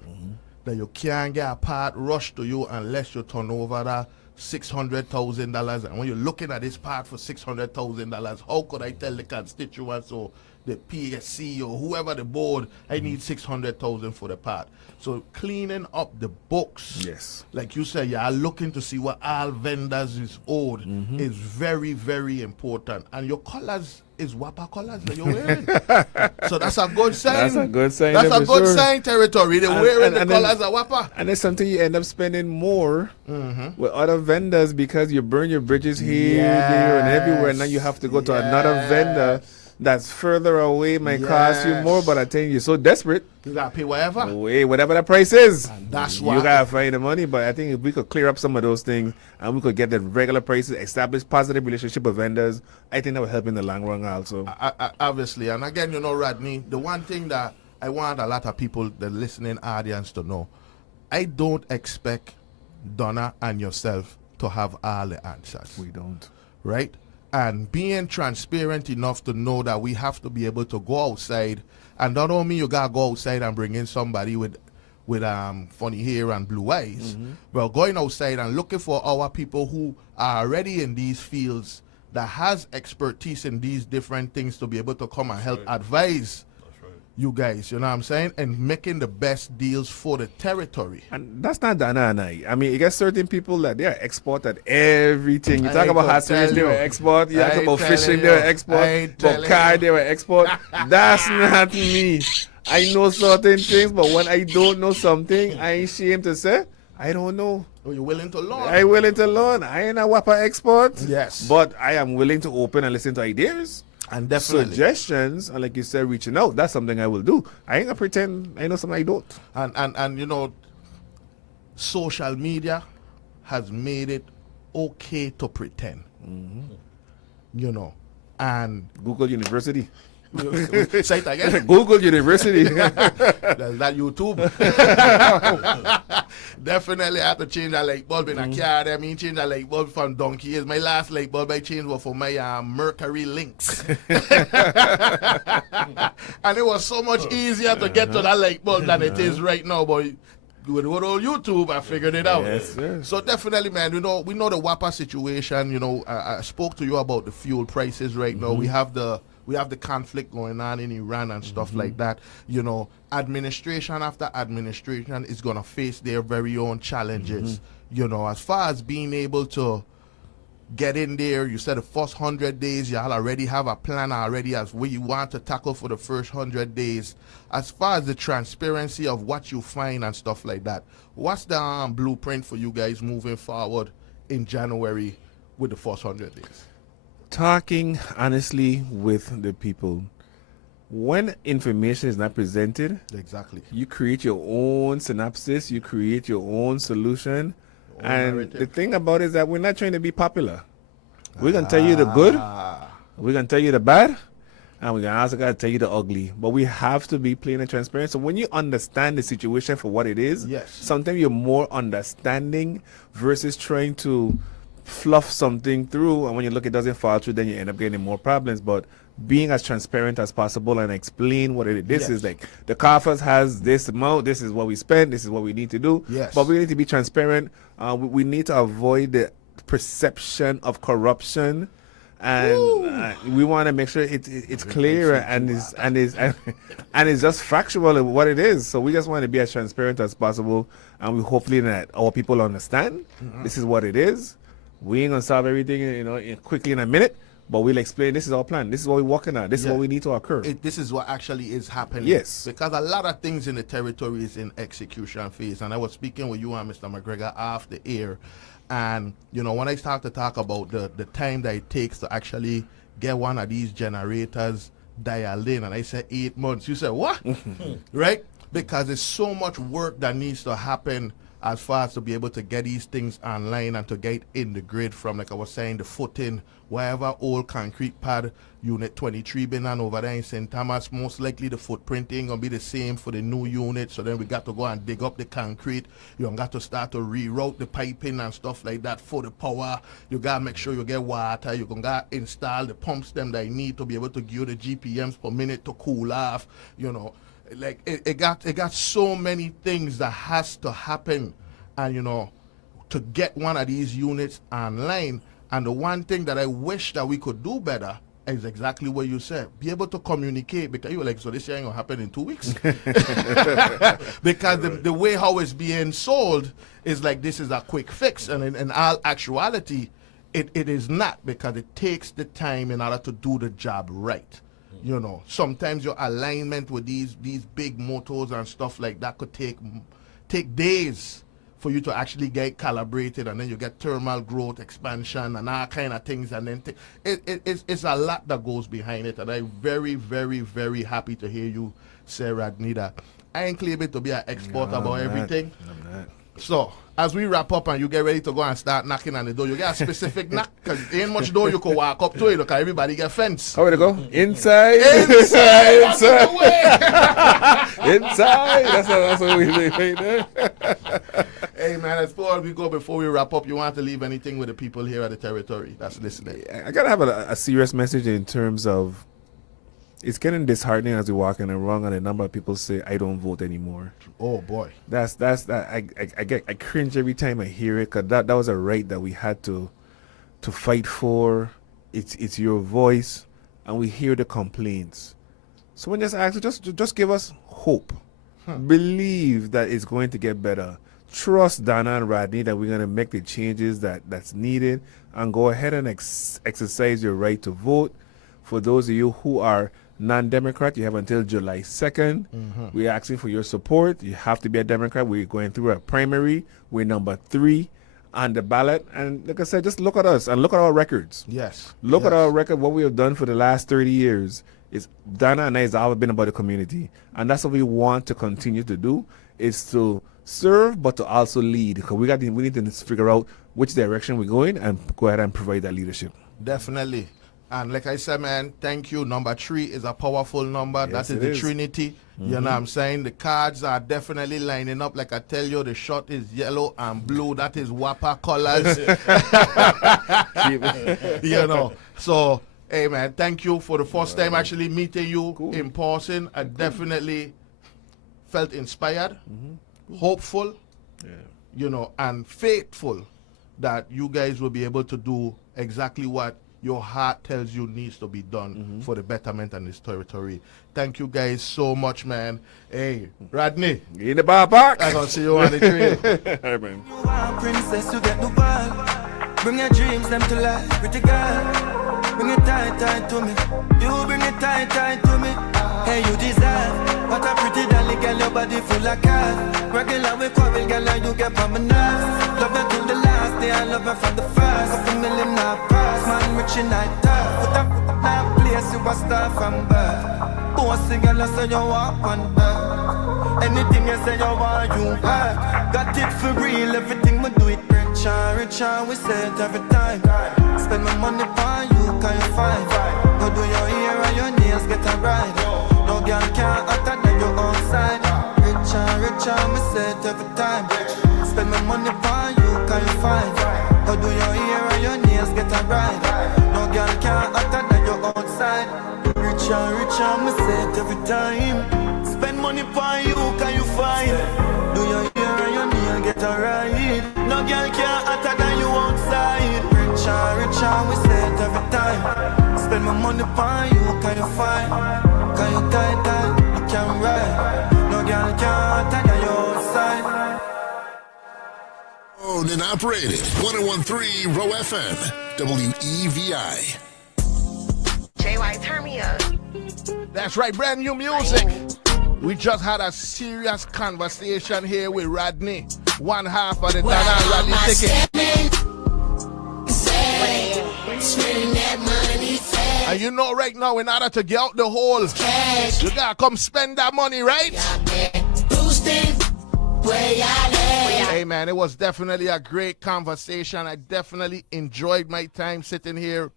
That you can't get a part rushed to you unless you turn over that $600,000. And when you're looking at this part for $600,000, how could I tell the constituents or the PSC or whoever the board, I need $600,000 for the part? So cleaning up the books, yes, like you said, you are looking to see what all vendors is owed is very, very important. And your colors is WAPA colors that you're wearing. So that's a good sign. That's a good sign. That's a good sure. sign territory. They're wearing the colors of WAPA. And it's something you end up spending more with other vendors because you burn your bridges here, there, and everywhere. And now you have to go to another vendor that's further away, might cost you more, but I tell you, you're so desperate. You gotta pay whatever. Whatever the price is. And that's you why gotta find the money. But I think if we could clear up some of those things and we could get the regular prices, establish positive relationship with vendors, I think that would help in the long run also. Obviously. And again, you know, Rodney, the one thing that I want a lot of people, the listening audience, to know, I don't expect Donna and yourself to have all the answers. We don't. Right? And being transparent enough to know that we have to be able to go outside, and not only you gotta go outside and bring in somebody with funny hair and blue eyes, but going outside and looking for our people who are already in these fields that has expertise in these different things to be able to come and help advise you guys, you know what I'm saying, and making the best deals for the territory. And that's not Dana and I. I mean, you get certain people that they are export at everything. You talk about hot springs, they were export. You talk about fishing, they were export. But car, they were export. That's not me. I know certain things, but when I don't know something, I ain't ashamed to say, I don't know. Oh, you're willing to learn? I'm willing to learn. I ain't a WAPA expert. Yes. But I am willing to open and listen to ideas. And definitely suggestions, and like you said, reaching out, that's something I will do. I ain't gonna pretend I know something I don't. And you know, social media has made it okay to pretend. You know, and Google University. Say it again. Google University. That's that YouTube. Definitely have to change that light bulb in a car. I mean, change that light bulb from donkey years. My last light bulb I changed was for my Mercury Lynx. And it was so much easier to get to that light bulb than it is right now, boy. With old YouTube, I figured it out. Yes, sir. So definitely, man, we know the WAPA situation. You know, I spoke to you about the fuel prices right now. We have the conflict going on in Iran and stuff like that. You know, administration after administration is going to face their very own challenges. You know, as far as being able to get in there, you said the first 100 days, y'all already have a plan already as what you want to tackle for the first 100 days. As far as the transparency of what you find and stuff like that, what's the blueprint for you guys moving forward in January with the first 100 days? Talking honestly with the people. When information is not presented, exactly, you create your own synopsis, you create your own solution. And narrative. the thing about it is that we're not trying to be popular. We're going to tell you the good, we're going to tell you the bad, and we're going to also got to tell you the ugly. But we have to be plain and transparent. So when you understand the situation for what it is, sometimes you're more understanding versus trying to fluff something through, and when you look it doesn't fall through, then you end up getting more problems. But being as transparent as possible and explain what it is. This is like the coffers has this amount, this is what we spend, this is what we need to do. But we need to be transparent. We need to avoid the perception of corruption, and we want to make sure it's clear and it's just factual of what it is. So we just want to be as transparent as possible, and we hopefully that our people understand this is what it is. We ain't gonna solve everything, you know, quickly in a minute, but we'll explain this is our plan. This is what we're working on. This is what we need to occur. This is what actually is happening. Yes. Because a lot of things in the territory is in execution phase. And I was speaking with you and Mr. McGregor off the air. And, you know, when I start to talk about the time that it takes to actually get one of these generators dialed in, and I said 8 months. You said, what? Right? Because there's so much work that needs to happen as far as to be able to get these things online and to get in the grid from, like I was saying, the footing, wherever old concrete pad unit 23 been on over there in St. Thomas, most likely the footprint ain't gonna be the same for the new unit. So then we got to go and dig up the concrete. You got to start to reroute the piping and stuff like that for the power. You gotta make sure you get water. You're gonna install the pumps them that you need to be able to give you the GPMs per minute to cool off, you know. Like it got so many things that has to happen, and you know, to get one of these units online. And the one thing that I wish that we could do better is exactly what you said: be able to communicate. Because you were like, so this ain't gonna happen in 2 weeks, because the way how it's being sold is like this is a quick fix, and in all actuality, it is not, because it takes the time in order to do the job right. You know, sometimes your alignment with these big motors and stuff like that could take days for you to actually get calibrated, and then you get thermal growth, expansion, and all kind of things, and then it's a lot that goes behind it. And I'm very, very, very happy to hear you say, Rodney, that I ain't claiming to be an expert about everything. I'm not. So, as we wrap up and you get ready to go and start knocking on the door, you get a specific knock, because ain't much door you can walk up to it, because everybody get fence. How would it go? Inside. Inside. That's what we do right there. Hey, man, as far as we go, before we wrap up, you want to leave anything with the people here at the territory that's listening? I got to have a serious message in terms of, it's getting disheartening as we walk in and wrong, and a number of people say, I don't vote anymore. Oh, boy. That's I cringe every time I hear it, because that was a right that we had to fight for. It's your voice, and we hear the complaints. So when just ask, just give us hope. Believe that it's going to get better. Trust Donna and Rodney that we're going to make the changes that's needed, and go ahead and exercise your right to vote. For those of you who are non-Democrat, you have until July 2nd. We're asking for your support. You have to be a Democrat. We're going through a primary. We're number 3 on the ballot. And like I said, just look at us and look at our records. Yes. Look at our record, what we have done for the last 30 years. Is Donna and I has always been about the community. And that's what we want to continue to do, is to serve, but to also lead. Because we need to figure out which direction we're going and go ahead and provide that leadership. Definitely. And like I said, man, thank you. Number 3 is a powerful number. Yes, that is the Trinity. You know what I'm saying? The cards are definitely lining up. Like I tell you, the shot is yellow and blue. That is WAPA colors. You know. So, hey, man, thank you for the first time actually meeting you in person. I definitely felt inspired, hopeful, you know, and faithful that you guys will be able to do exactly what your heart tells you needs to be done for the betterment in this territory. Thank you guys so much, man. Hey, Rodney. In the bar park. I'm going to see you on the trail. Hey, man. You are a princess, you get the world. Bring your dreams, them to life. Pretty girl, bring it tight to me. You bring it tight to me. Hey, you deserve what a pretty dolly girl, your body full of curves. Regular we quarrel, girl, and you get on my nerves. Love you till the last day, I love you from the first. Couple million now purse, man, rich in night tough. Put up that place, you a star from birth. Bossy girl, I say you walk on birth. Anything you say you want, you work. Got it for real, everything we do it richer, we say it every time. Spend my money on you, can you find? Go do your hair and your nails, get a ride. No girl can't hotter than your own side. Richer, we say it every time. Spend my money on you, can you find? Go do your hair and your nails, get a ride. No girl can't hotter than your own side. Richer, we say it every time. Spend money on you, can you find? Do your hair and your nails, get a ride. No girl can't hotter than you outside. Richer, we say it every time. Spend my money on you, can you find? Can you tie, you can ride. No girl can't hotter than you outside. Owned and operated 101.3 Row FM, WEVI. JY, turn me up. That's right, brand new music. We just had a serious conversation here with Rodney. One half of the Donna and Rodney ticket. Spend that money fast. And you know right now, in order to get out the hole, you gotta come spend that money, right? Hey man, it was definitely a great conversation. I definitely enjoyed my time sitting here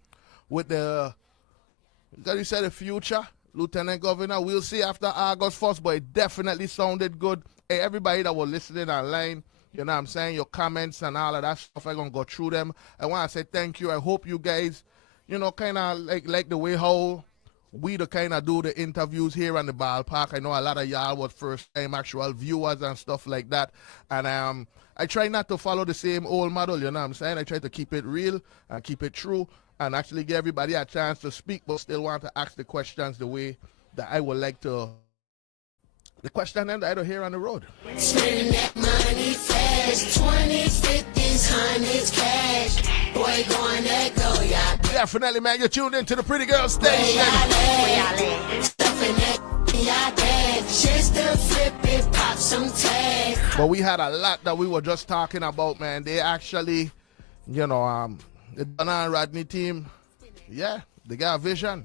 with the future Lieutenant Governor. We'll see after August 1st, but it definitely sounded good. Hey, everybody that was listening online, you know what I'm saying, your comments and all of that stuff, I'm going to go through them. I want to say thank you. I hope you guys, you know, kind of like the way how we the kind of do the interviews here on the ballpark. I know a lot of y'all was first-time actual viewers and stuff like that. And I try not to follow the same old model, you know what I'm saying? I try to keep it real and keep it true and actually give everybody a chance to speak, but still want to ask the questions the way that I would like to. The question that I don't hear on the road. Spending that money fast, 20s, 50s, 100s cash. Boy, going that go, y'all. Definitely, man. You're tuned into the Pretty Girl Station. Just to flip it, pop some tag. But we had a lot that we were just talking about, man. They actually, you know, the Donna and Rodney team, yeah, they got a vision.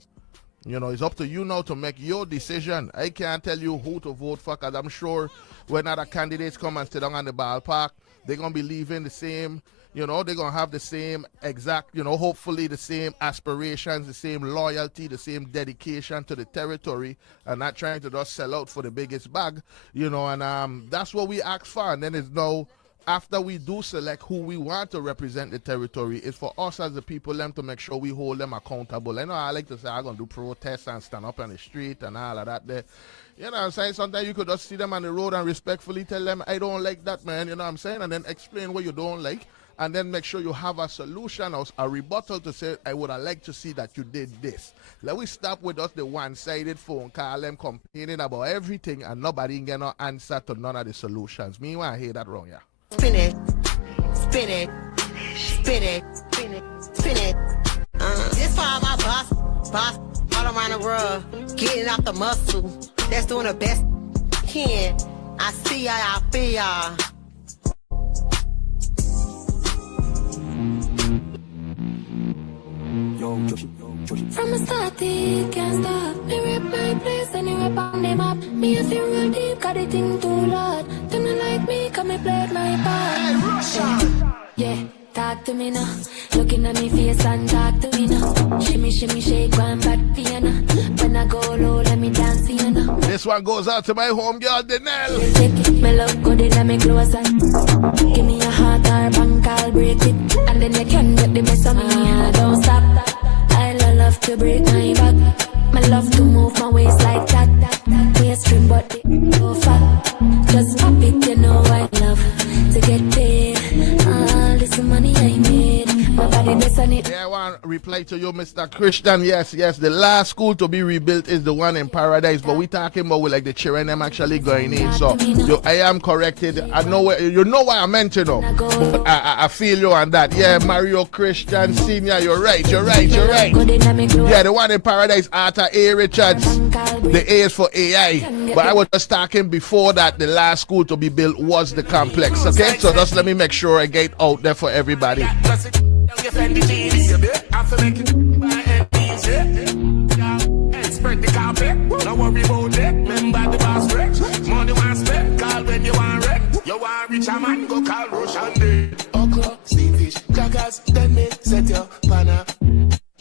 You know, it's up to you now to make your decision. I can't tell you who to vote for, because I'm sure when other candidates come and sit down on the ballpark, they're going to be leaving the same, you know, they're going to have the same exact, you know, hopefully the same aspirations, the same loyalty, the same dedication to the territory, and not trying to just sell out for the biggest bag, you know, and that's what we ask for. And then it's now, after we do select who we want to represent the territory, it's for us as the people them to make sure we hold them accountable. I know I like to say I'm going to do protests and stand up on the street and all of that there. You know what I'm saying? Sometimes you could just see them on the road and respectfully tell them, I don't like that, man, you know what I'm saying? And then explain what you don't like, and then make sure you have a solution or a rebuttal to say, I would have liked to see that you did this. Let we stop with us the one-sided phone call, them complaining about everything and nobody get no answer to none of the solutions. Me, I hear that wrong, yeah. Spin it, spin it, spin it, spin it, spin it. This for all my boss all around the world, getting out the muscle. That's doing the best can. I see y'all, I feel y'all. From the start, it can't stop. Me rip my place and you rip on them up. Me if you real deep, got the thing too loud. Them not like me, come and play my part. Yeah, talk to me now. Looking at me face and talk to me now. Shimmy, shimmy, shake one back piano. When I go low, let me dance for you now. This one goes out to my home girl, Denelle. Take it, me love good, it let me closer. Give me a heart or bank, I'll break it. And then you can get the best of me. Don't stop. I love to break my back. I love to move my waist like that. Waist trim, but it so fat. Just pop it, you know I love to get paid. All this money I made. My body this and it. Yeah, I want to reply to you, Mr. Christian. Yes, the last school to be rebuilt is the one in Paradise, but we talking about with like the children them actually going in. So I am corrected. I know you know what I meant, you know. But I feel you on that. Yeah, Mario Christian Senior, you're right. Yeah, the one in Paradise, Arthur A. Richards. The A is for AI. But I was just talking before that the last school to be built was the complex. Okay, so just let me make sure I get out there for everybody. Spread the carpet, don't worry about it. Remember the boss rich. Money one spend, call when you want wreck. You want rich a man, go call Russian day. Okra, steamfish, crackers, then me set your banner.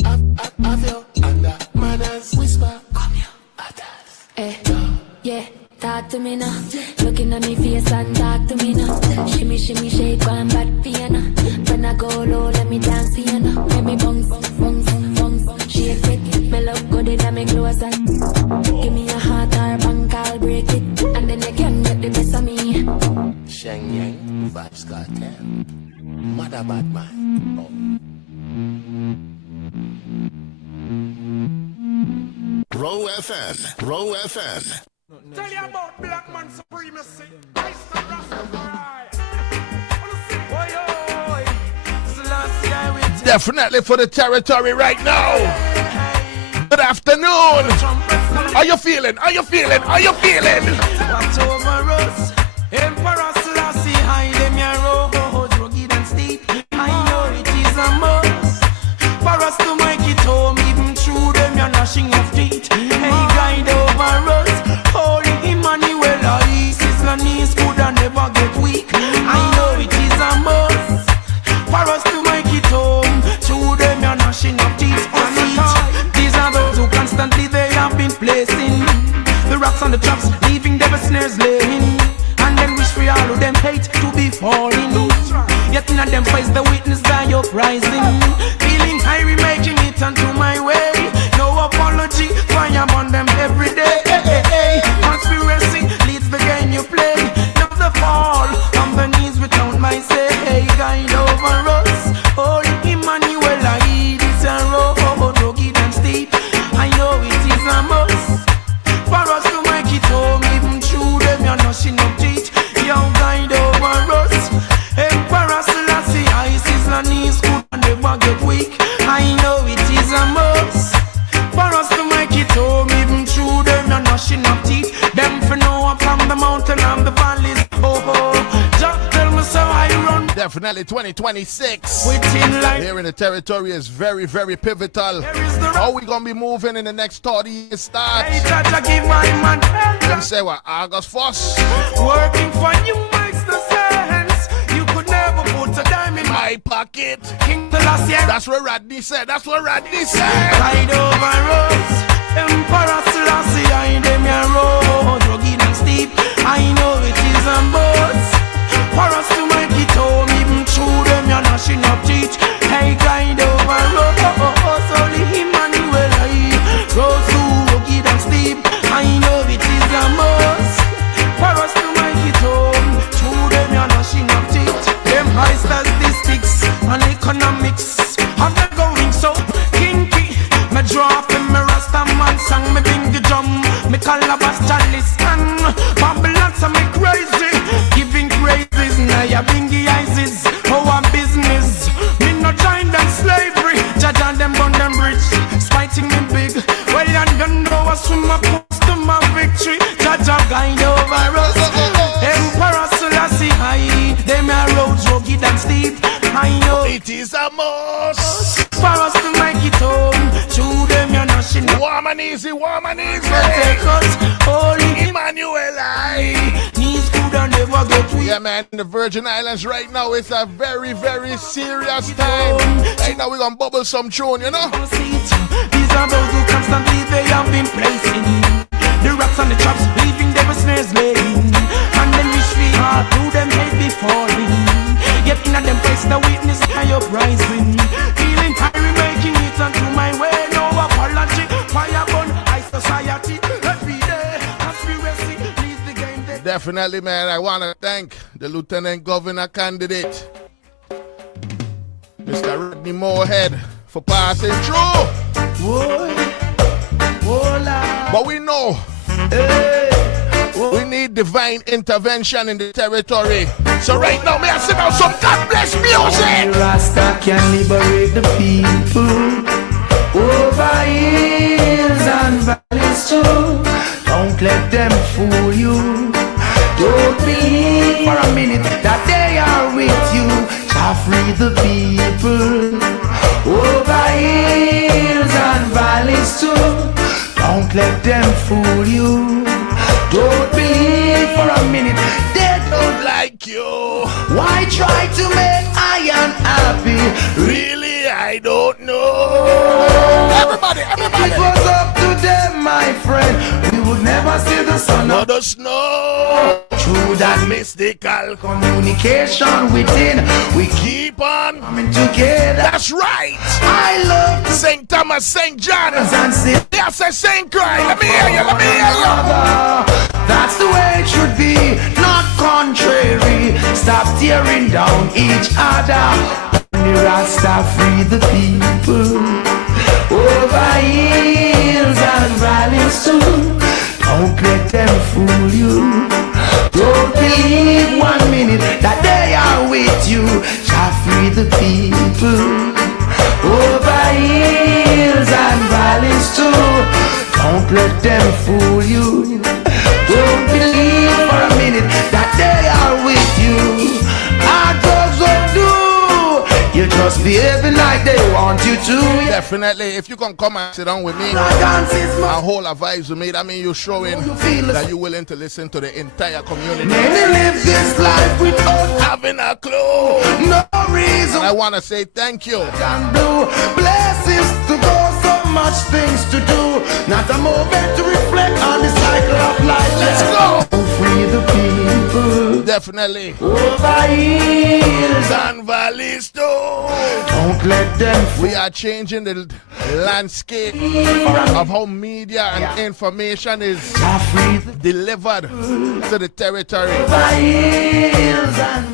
Have your under manners. Whisper, come here, others. Yeah, talk to me now. Looking at me face and talk to me now. Shimmy, shimmy, shake one back piano. When I go low, let me dance for you now. Let me bounce, bounce, bounce, bounce. Shake it, me love good, it let me closer. Give me a heart or bank, I'll break it. And then you can get the best of me. Sheng Yang, Vibes Cartel, Mother Bad Man. Row FM, Row FM. Tell you about black man supremacy. Definitely for the territory right now. Good afternoon. How you feeling? How you feeling? How you feeling? Watch over us. Emperor Selassie, hide them your roads, rugged and steep. I know it is a must for us to make it home, even through the on the traps, leaving devil snares laying. And then wish for all of them hate to be falling. Yet none of them face the witness by uprising. Feeling high, making it onto my way. No apology, fire on them every day. Conspiracy leads the game you play. Love the fall, on the knees without my say. Guide over us, Holy Emmanuel, I eat it a road, rugged and steep. I know it is a must for us to make it home, even through them you're gnashing up teeth. You guide over us, Emperor Selassie, ISIS and knees could never get weak. I know it is a must for us to make it home, even through them you're gnashing up teeth. Them for know from the mountain and the valleys. Just tell me so I run. Definitely 2026 here in the territory is very, very pivotal. How we gonna be moving in the next 30 years start? Them say what, August 1st? Working for you makes no sense. You could never put a dime in my pocket. King Selassie. That's what Rodney said. That's what Rodney said. Ride over us, Emperor Selassie. I dem your road, rugged and steep. I know it is a must for us to make it home, even through them you're gnashing up teeth. Hey, guide over us, Holy Emmanuel, I rose too rugged and steep. I know it is a must for us to make it home, through them you're gnashing up teeth. Them high statistics and economics have them going so kinky. Me draw up in me rasta man song, me bing the drum, me calabash chalice and Babylon so me crazy. Giving praises, now you bring the ISIS. Our business, me no join them slavery. Judge on them on them bridge, spiting me big. Well, you don't know I swim up to my victory. Judge a guide over us. Emperor Selassie high, them are roads rugged and steep. I know it is a must for us to make it home. Through them you're gnashing. Warm and easy, warm and easy. Take us, Holy Emmanuel, I. Yeah, man, in the Virgin Islands right now, it's a very, very serious time. Right now, we're gonna bubble some tune, you know? These are those who constantly they have been placing the rocks and the traps, leaving devil snares laying. And then wish we all through them head be falling. Yet in them face the witness high uprising. Feeling high, making it onto my way. No apology, fire burn, high society. Every day, conspiracy leads the game. Definitely, man. I want to thank the Lieutenant Governor candidate, Mr. Rodney Moorhead, for passing through. But we know we need divine intervention in the territory. So right now, may I sing out some God bless music. Rasta can liberate the people over hills and valleys too. Don't let them fool you. Don't believe for a minute that they are with you. Shall free the people over hills and valleys too. Don't let them fool you. Don't believe for a minute they don't like you. Why try to make I unhappy? Really, I don't know. Everybody. If it was up to them, my friend, we would never see the sun or the snow. Through that mystical communication within, we keep on coming together. That's right. I love St. Thomas, St. John, yes, St. Croix. Let me hear you. That's the way it should be, not contrary. Stop tearing down each other. The Rasta free the people over hills and valleys too. Don't let them fool you. Don't believe 1 minute that they are with you. Shall free the people over hills and valleys too. Don't let them fool you. Don't believe for a minute that they are with you. Our dogs won't do. You just behaving like they want you to. Definitely, if you can come and sit down with me and hold a vibes with me, that means you're showing that you're willing to listen to the entire community. Many live this life without having a clue. No reason. And I want to say thank you. Blessings to go, so much things to do. Not a moment to reflect on the cycle of life. definitely. Over hills and valleys too. Don't let them We are changing the landscape of how media and information is delivered to the territory.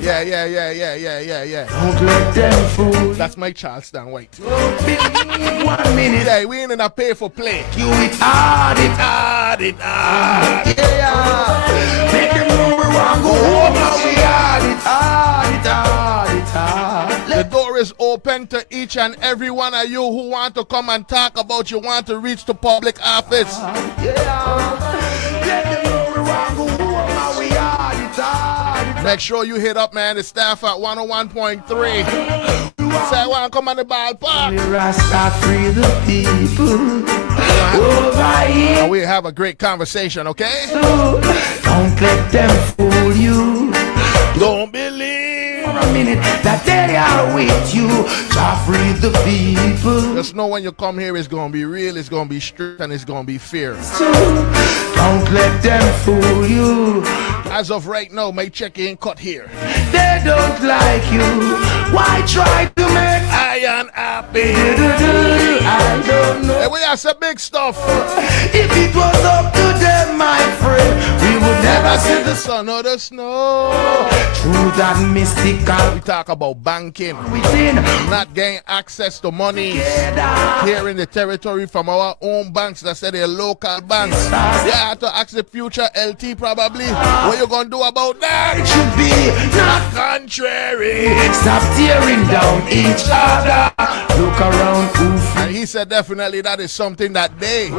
Yeah. Don't let them fool. That's my Charleston White. 1 minute. Yeah, we ain't in a pay for play. You it hard. Yeah. Make them know we want go over. We hard. The door is open to each and every one of you who want to come and talk about you want to reach the public office. Make sure you hit up, man, the staff at 101.3. Say, I want to come on the ballpark. Rasta free the people. And we have a great conversation, okay? Don't let them fool you. Don't believe for a minute that they are with you. To free the people. Just know when you come here, it's going to be real, it's going to be strict, and it's going to be fair. Don't let them fool you. As of right now, my check ain't cut here. They don't like you. Why try to make I unhappy? I don't know. Hey, we have some big stuff. If it was up to them, my friend, we would never see the sun or the snow. Through that mystical. We talk about banking. Within. Not getting access to money here in the territory from our own banks. That said they're local banks. Yeah, I have to ask the future LT probably. What you gonna do about that? It should be not contrary. Stop tearing down each other. Look around, oof. And he said definitely that is something that they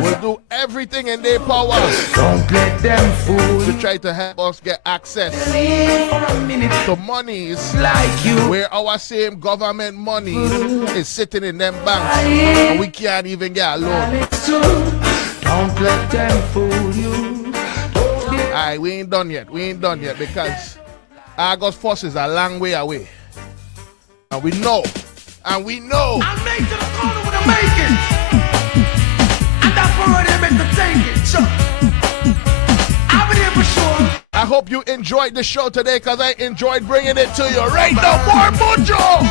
will do everything in their power. Don't let them fool to try to help us get access to monies like you, where our same government money is sitting in them banks and we can't even get a loan. Don't let them fool you. Alright, we ain't done yet because August 1st is a long way away. And we know. I'll make to the corner with a make it. And that's where they make the take it. Sure. I'll be there for sure. I hope you enjoyed the show today because I enjoyed bringing it to you. Right now, more mojo.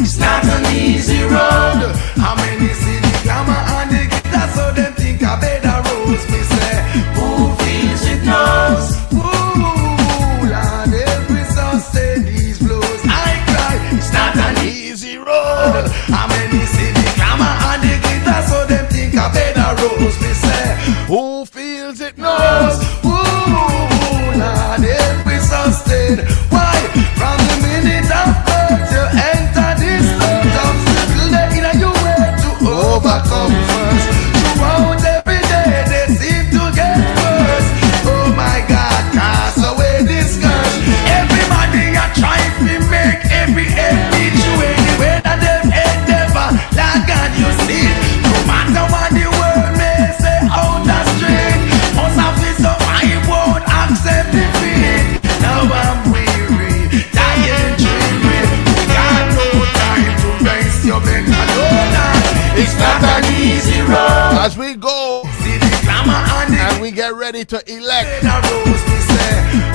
It's not an easy road. How many see the glamour and the guitar so them think I better rose. Me say, who feels it knows. Ooh, Lord, every song say these blows. I cry, it's not an easy road. How many see the glamour and the guitar so them think I better rose. Me say, who feels it knows. Ooh, Lord, every song said, why? From the minute of birth you enter this world, obstacle that in your way to overcome first. Throughout every day they seem to get worse. Oh my God, cast away this curse. Everybody are trying to make every beat you anywhere that them endeavor. Like God, you see, no matter what the world may say out the street, most of it so I won't accept defeat. Now I'm weary, dying, dreaming. We got no time to waste. You better know that it's not an easy road. As we go and we get ready to elect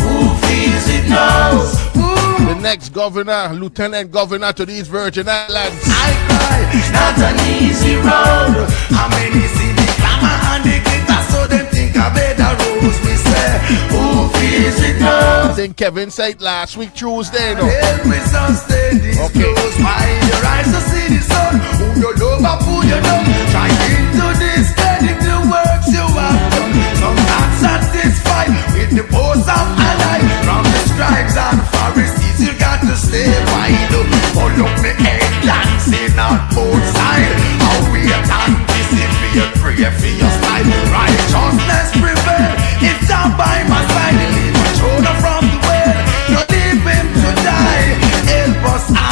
who feels it knows. The next governor, lieutenant governor to these Virgin Islands. I cry, it's not an easy road. How many see the glamour and the glitter so them think I better rose. Me say, who feels it knows. I think Kevin said last week Tuesday, no? Every sun steady close. Why your eyes to see the sun? Who you love and who you don't. Try into this credit the works you have done. Some not satisfied with the post of ally. From the scribes and Pharisees you got to stay wide up. Pull up the headlines in on both sides. How we anticipate free for your style. Righteousness prevail. It's down by my side. Leave my shoulder from the well. You leave him to die. Help us all.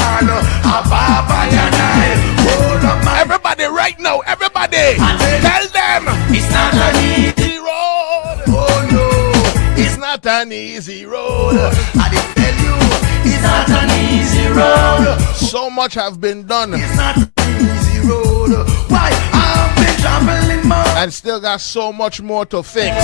Everybody right now, everybody, tell them it's not an easy road. Oh no, it's not an easy road. I did tell you, it's not an easy road. So much have been done. It's not an easy road. Why I've been traveling more. and still got so much more to fix.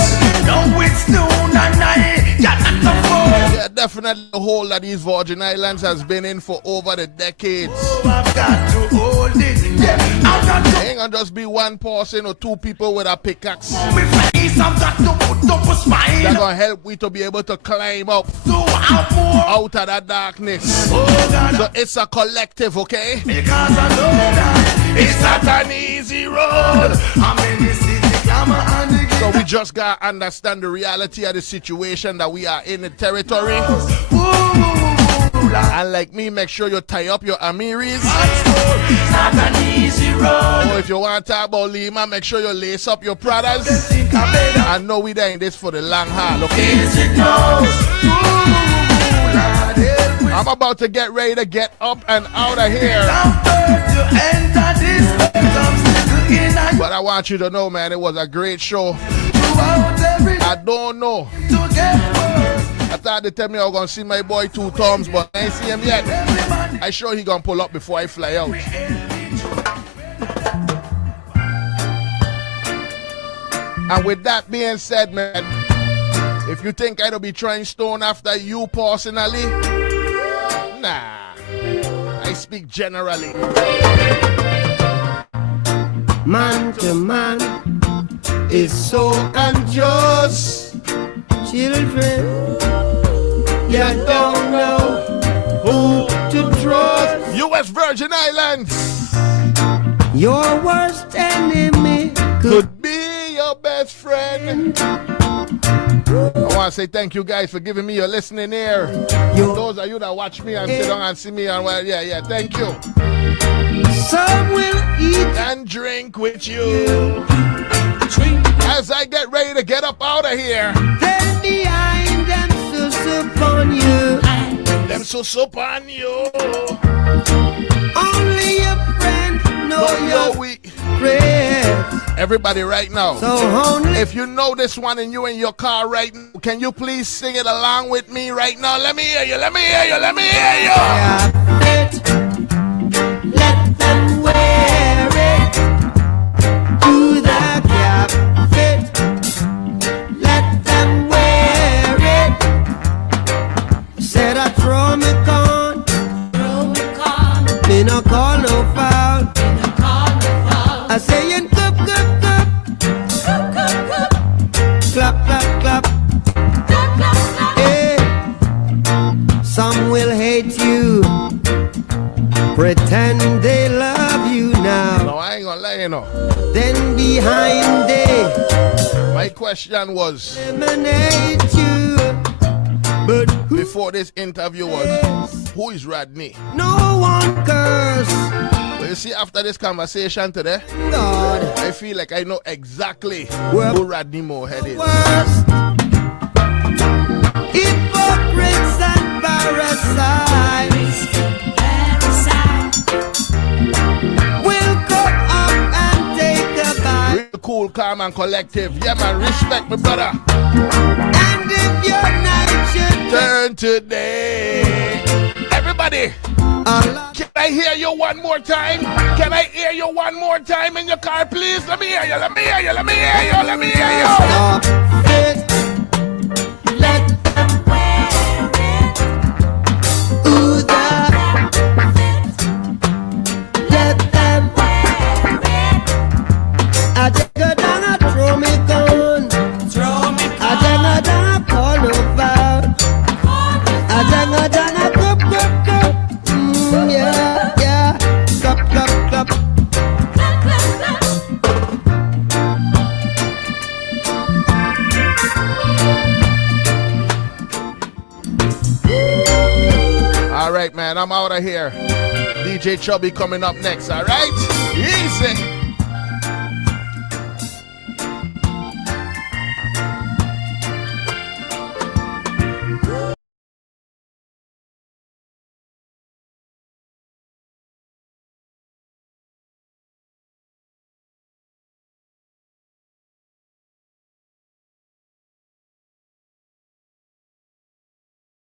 No, it's noon and I got to fall. Yeah, definitely the hole that these Virgin Islands has been in for over the decades. Oh, I've got to hold it. Yeah, I've got to. Ain't gonna just be one person or two people with a pickaxe. I've got to put up a smile. That's gonna help we to be able to climb up out of that darkness. Oh, God. So it's a collective, okay? Because I know that it's not an easy road. I'm in the city, glamour and the so we just gotta understand the reality of the situation that we are in the territory. And like me, make sure you tie up your Amiris. It's not an easy road. Or if you want to talk about Lima, make sure you lace up your Pradas. I know we there in this for the long haul, okay? I'm about to get ready to get up and out of here. But I want you to know, man, it was a great show. I don't know. I thought they tell me I was going to see my boy 2 times, but I ain't see him yet. I'm sure he going to pull up before I fly out. And with that being said, man, if you think I'll be trying stone after you personally, nah. I speak generally. Man to man is so unjust. Children, you don't know who to trust. U.S. Virgin Islands. Your worst enemy could be your best friend. I want to say thank you guys for giving me your listening ear. Those of you that watch me and sit down and see me and well, yeah, thank you. Some will eat and drink with you. As I get ready to get up out of here. Then behind them sus upon you. Them sus upon you. Only your friend know your friends. Everybody right now. So if you know this one and you in your car right now, can you please sing it along with me right now? Let me hear you, let me hear you, let me hear you. Yeah, let them wear it. Do the cap fit. Let them wear it. Said I throw me con. Me no call no foul. I say in cup. Clap, clap, clap. Hey. Some will hate you. Pretend they love you now. No, I ain't gonna lie, you know. Then behind they my question was eliminate you. But before this interview was, who is Rodney? No one curse. But you see, after this conversation today, God, I feel like I know exactly who Rodney Moorhead is. Hypocrites and parasites will come up and take a bite. Real cool, calm and collective. Yeah, man, respect me, brother. And if your night should turn today, everybody, can I hear you one more time? Can I hear you one more time in your car, please? Let me hear you, let me hear you, let me hear you, let me hear you. Stop it. Let them wear it. Ooh, let them wear it. I take a down, I throw me gun. I take a down, I call no foul. I take a down, I cup. Yeah. Cup. All right, man, I'm out of here. DJ Chubby coming up next, all right? Easy.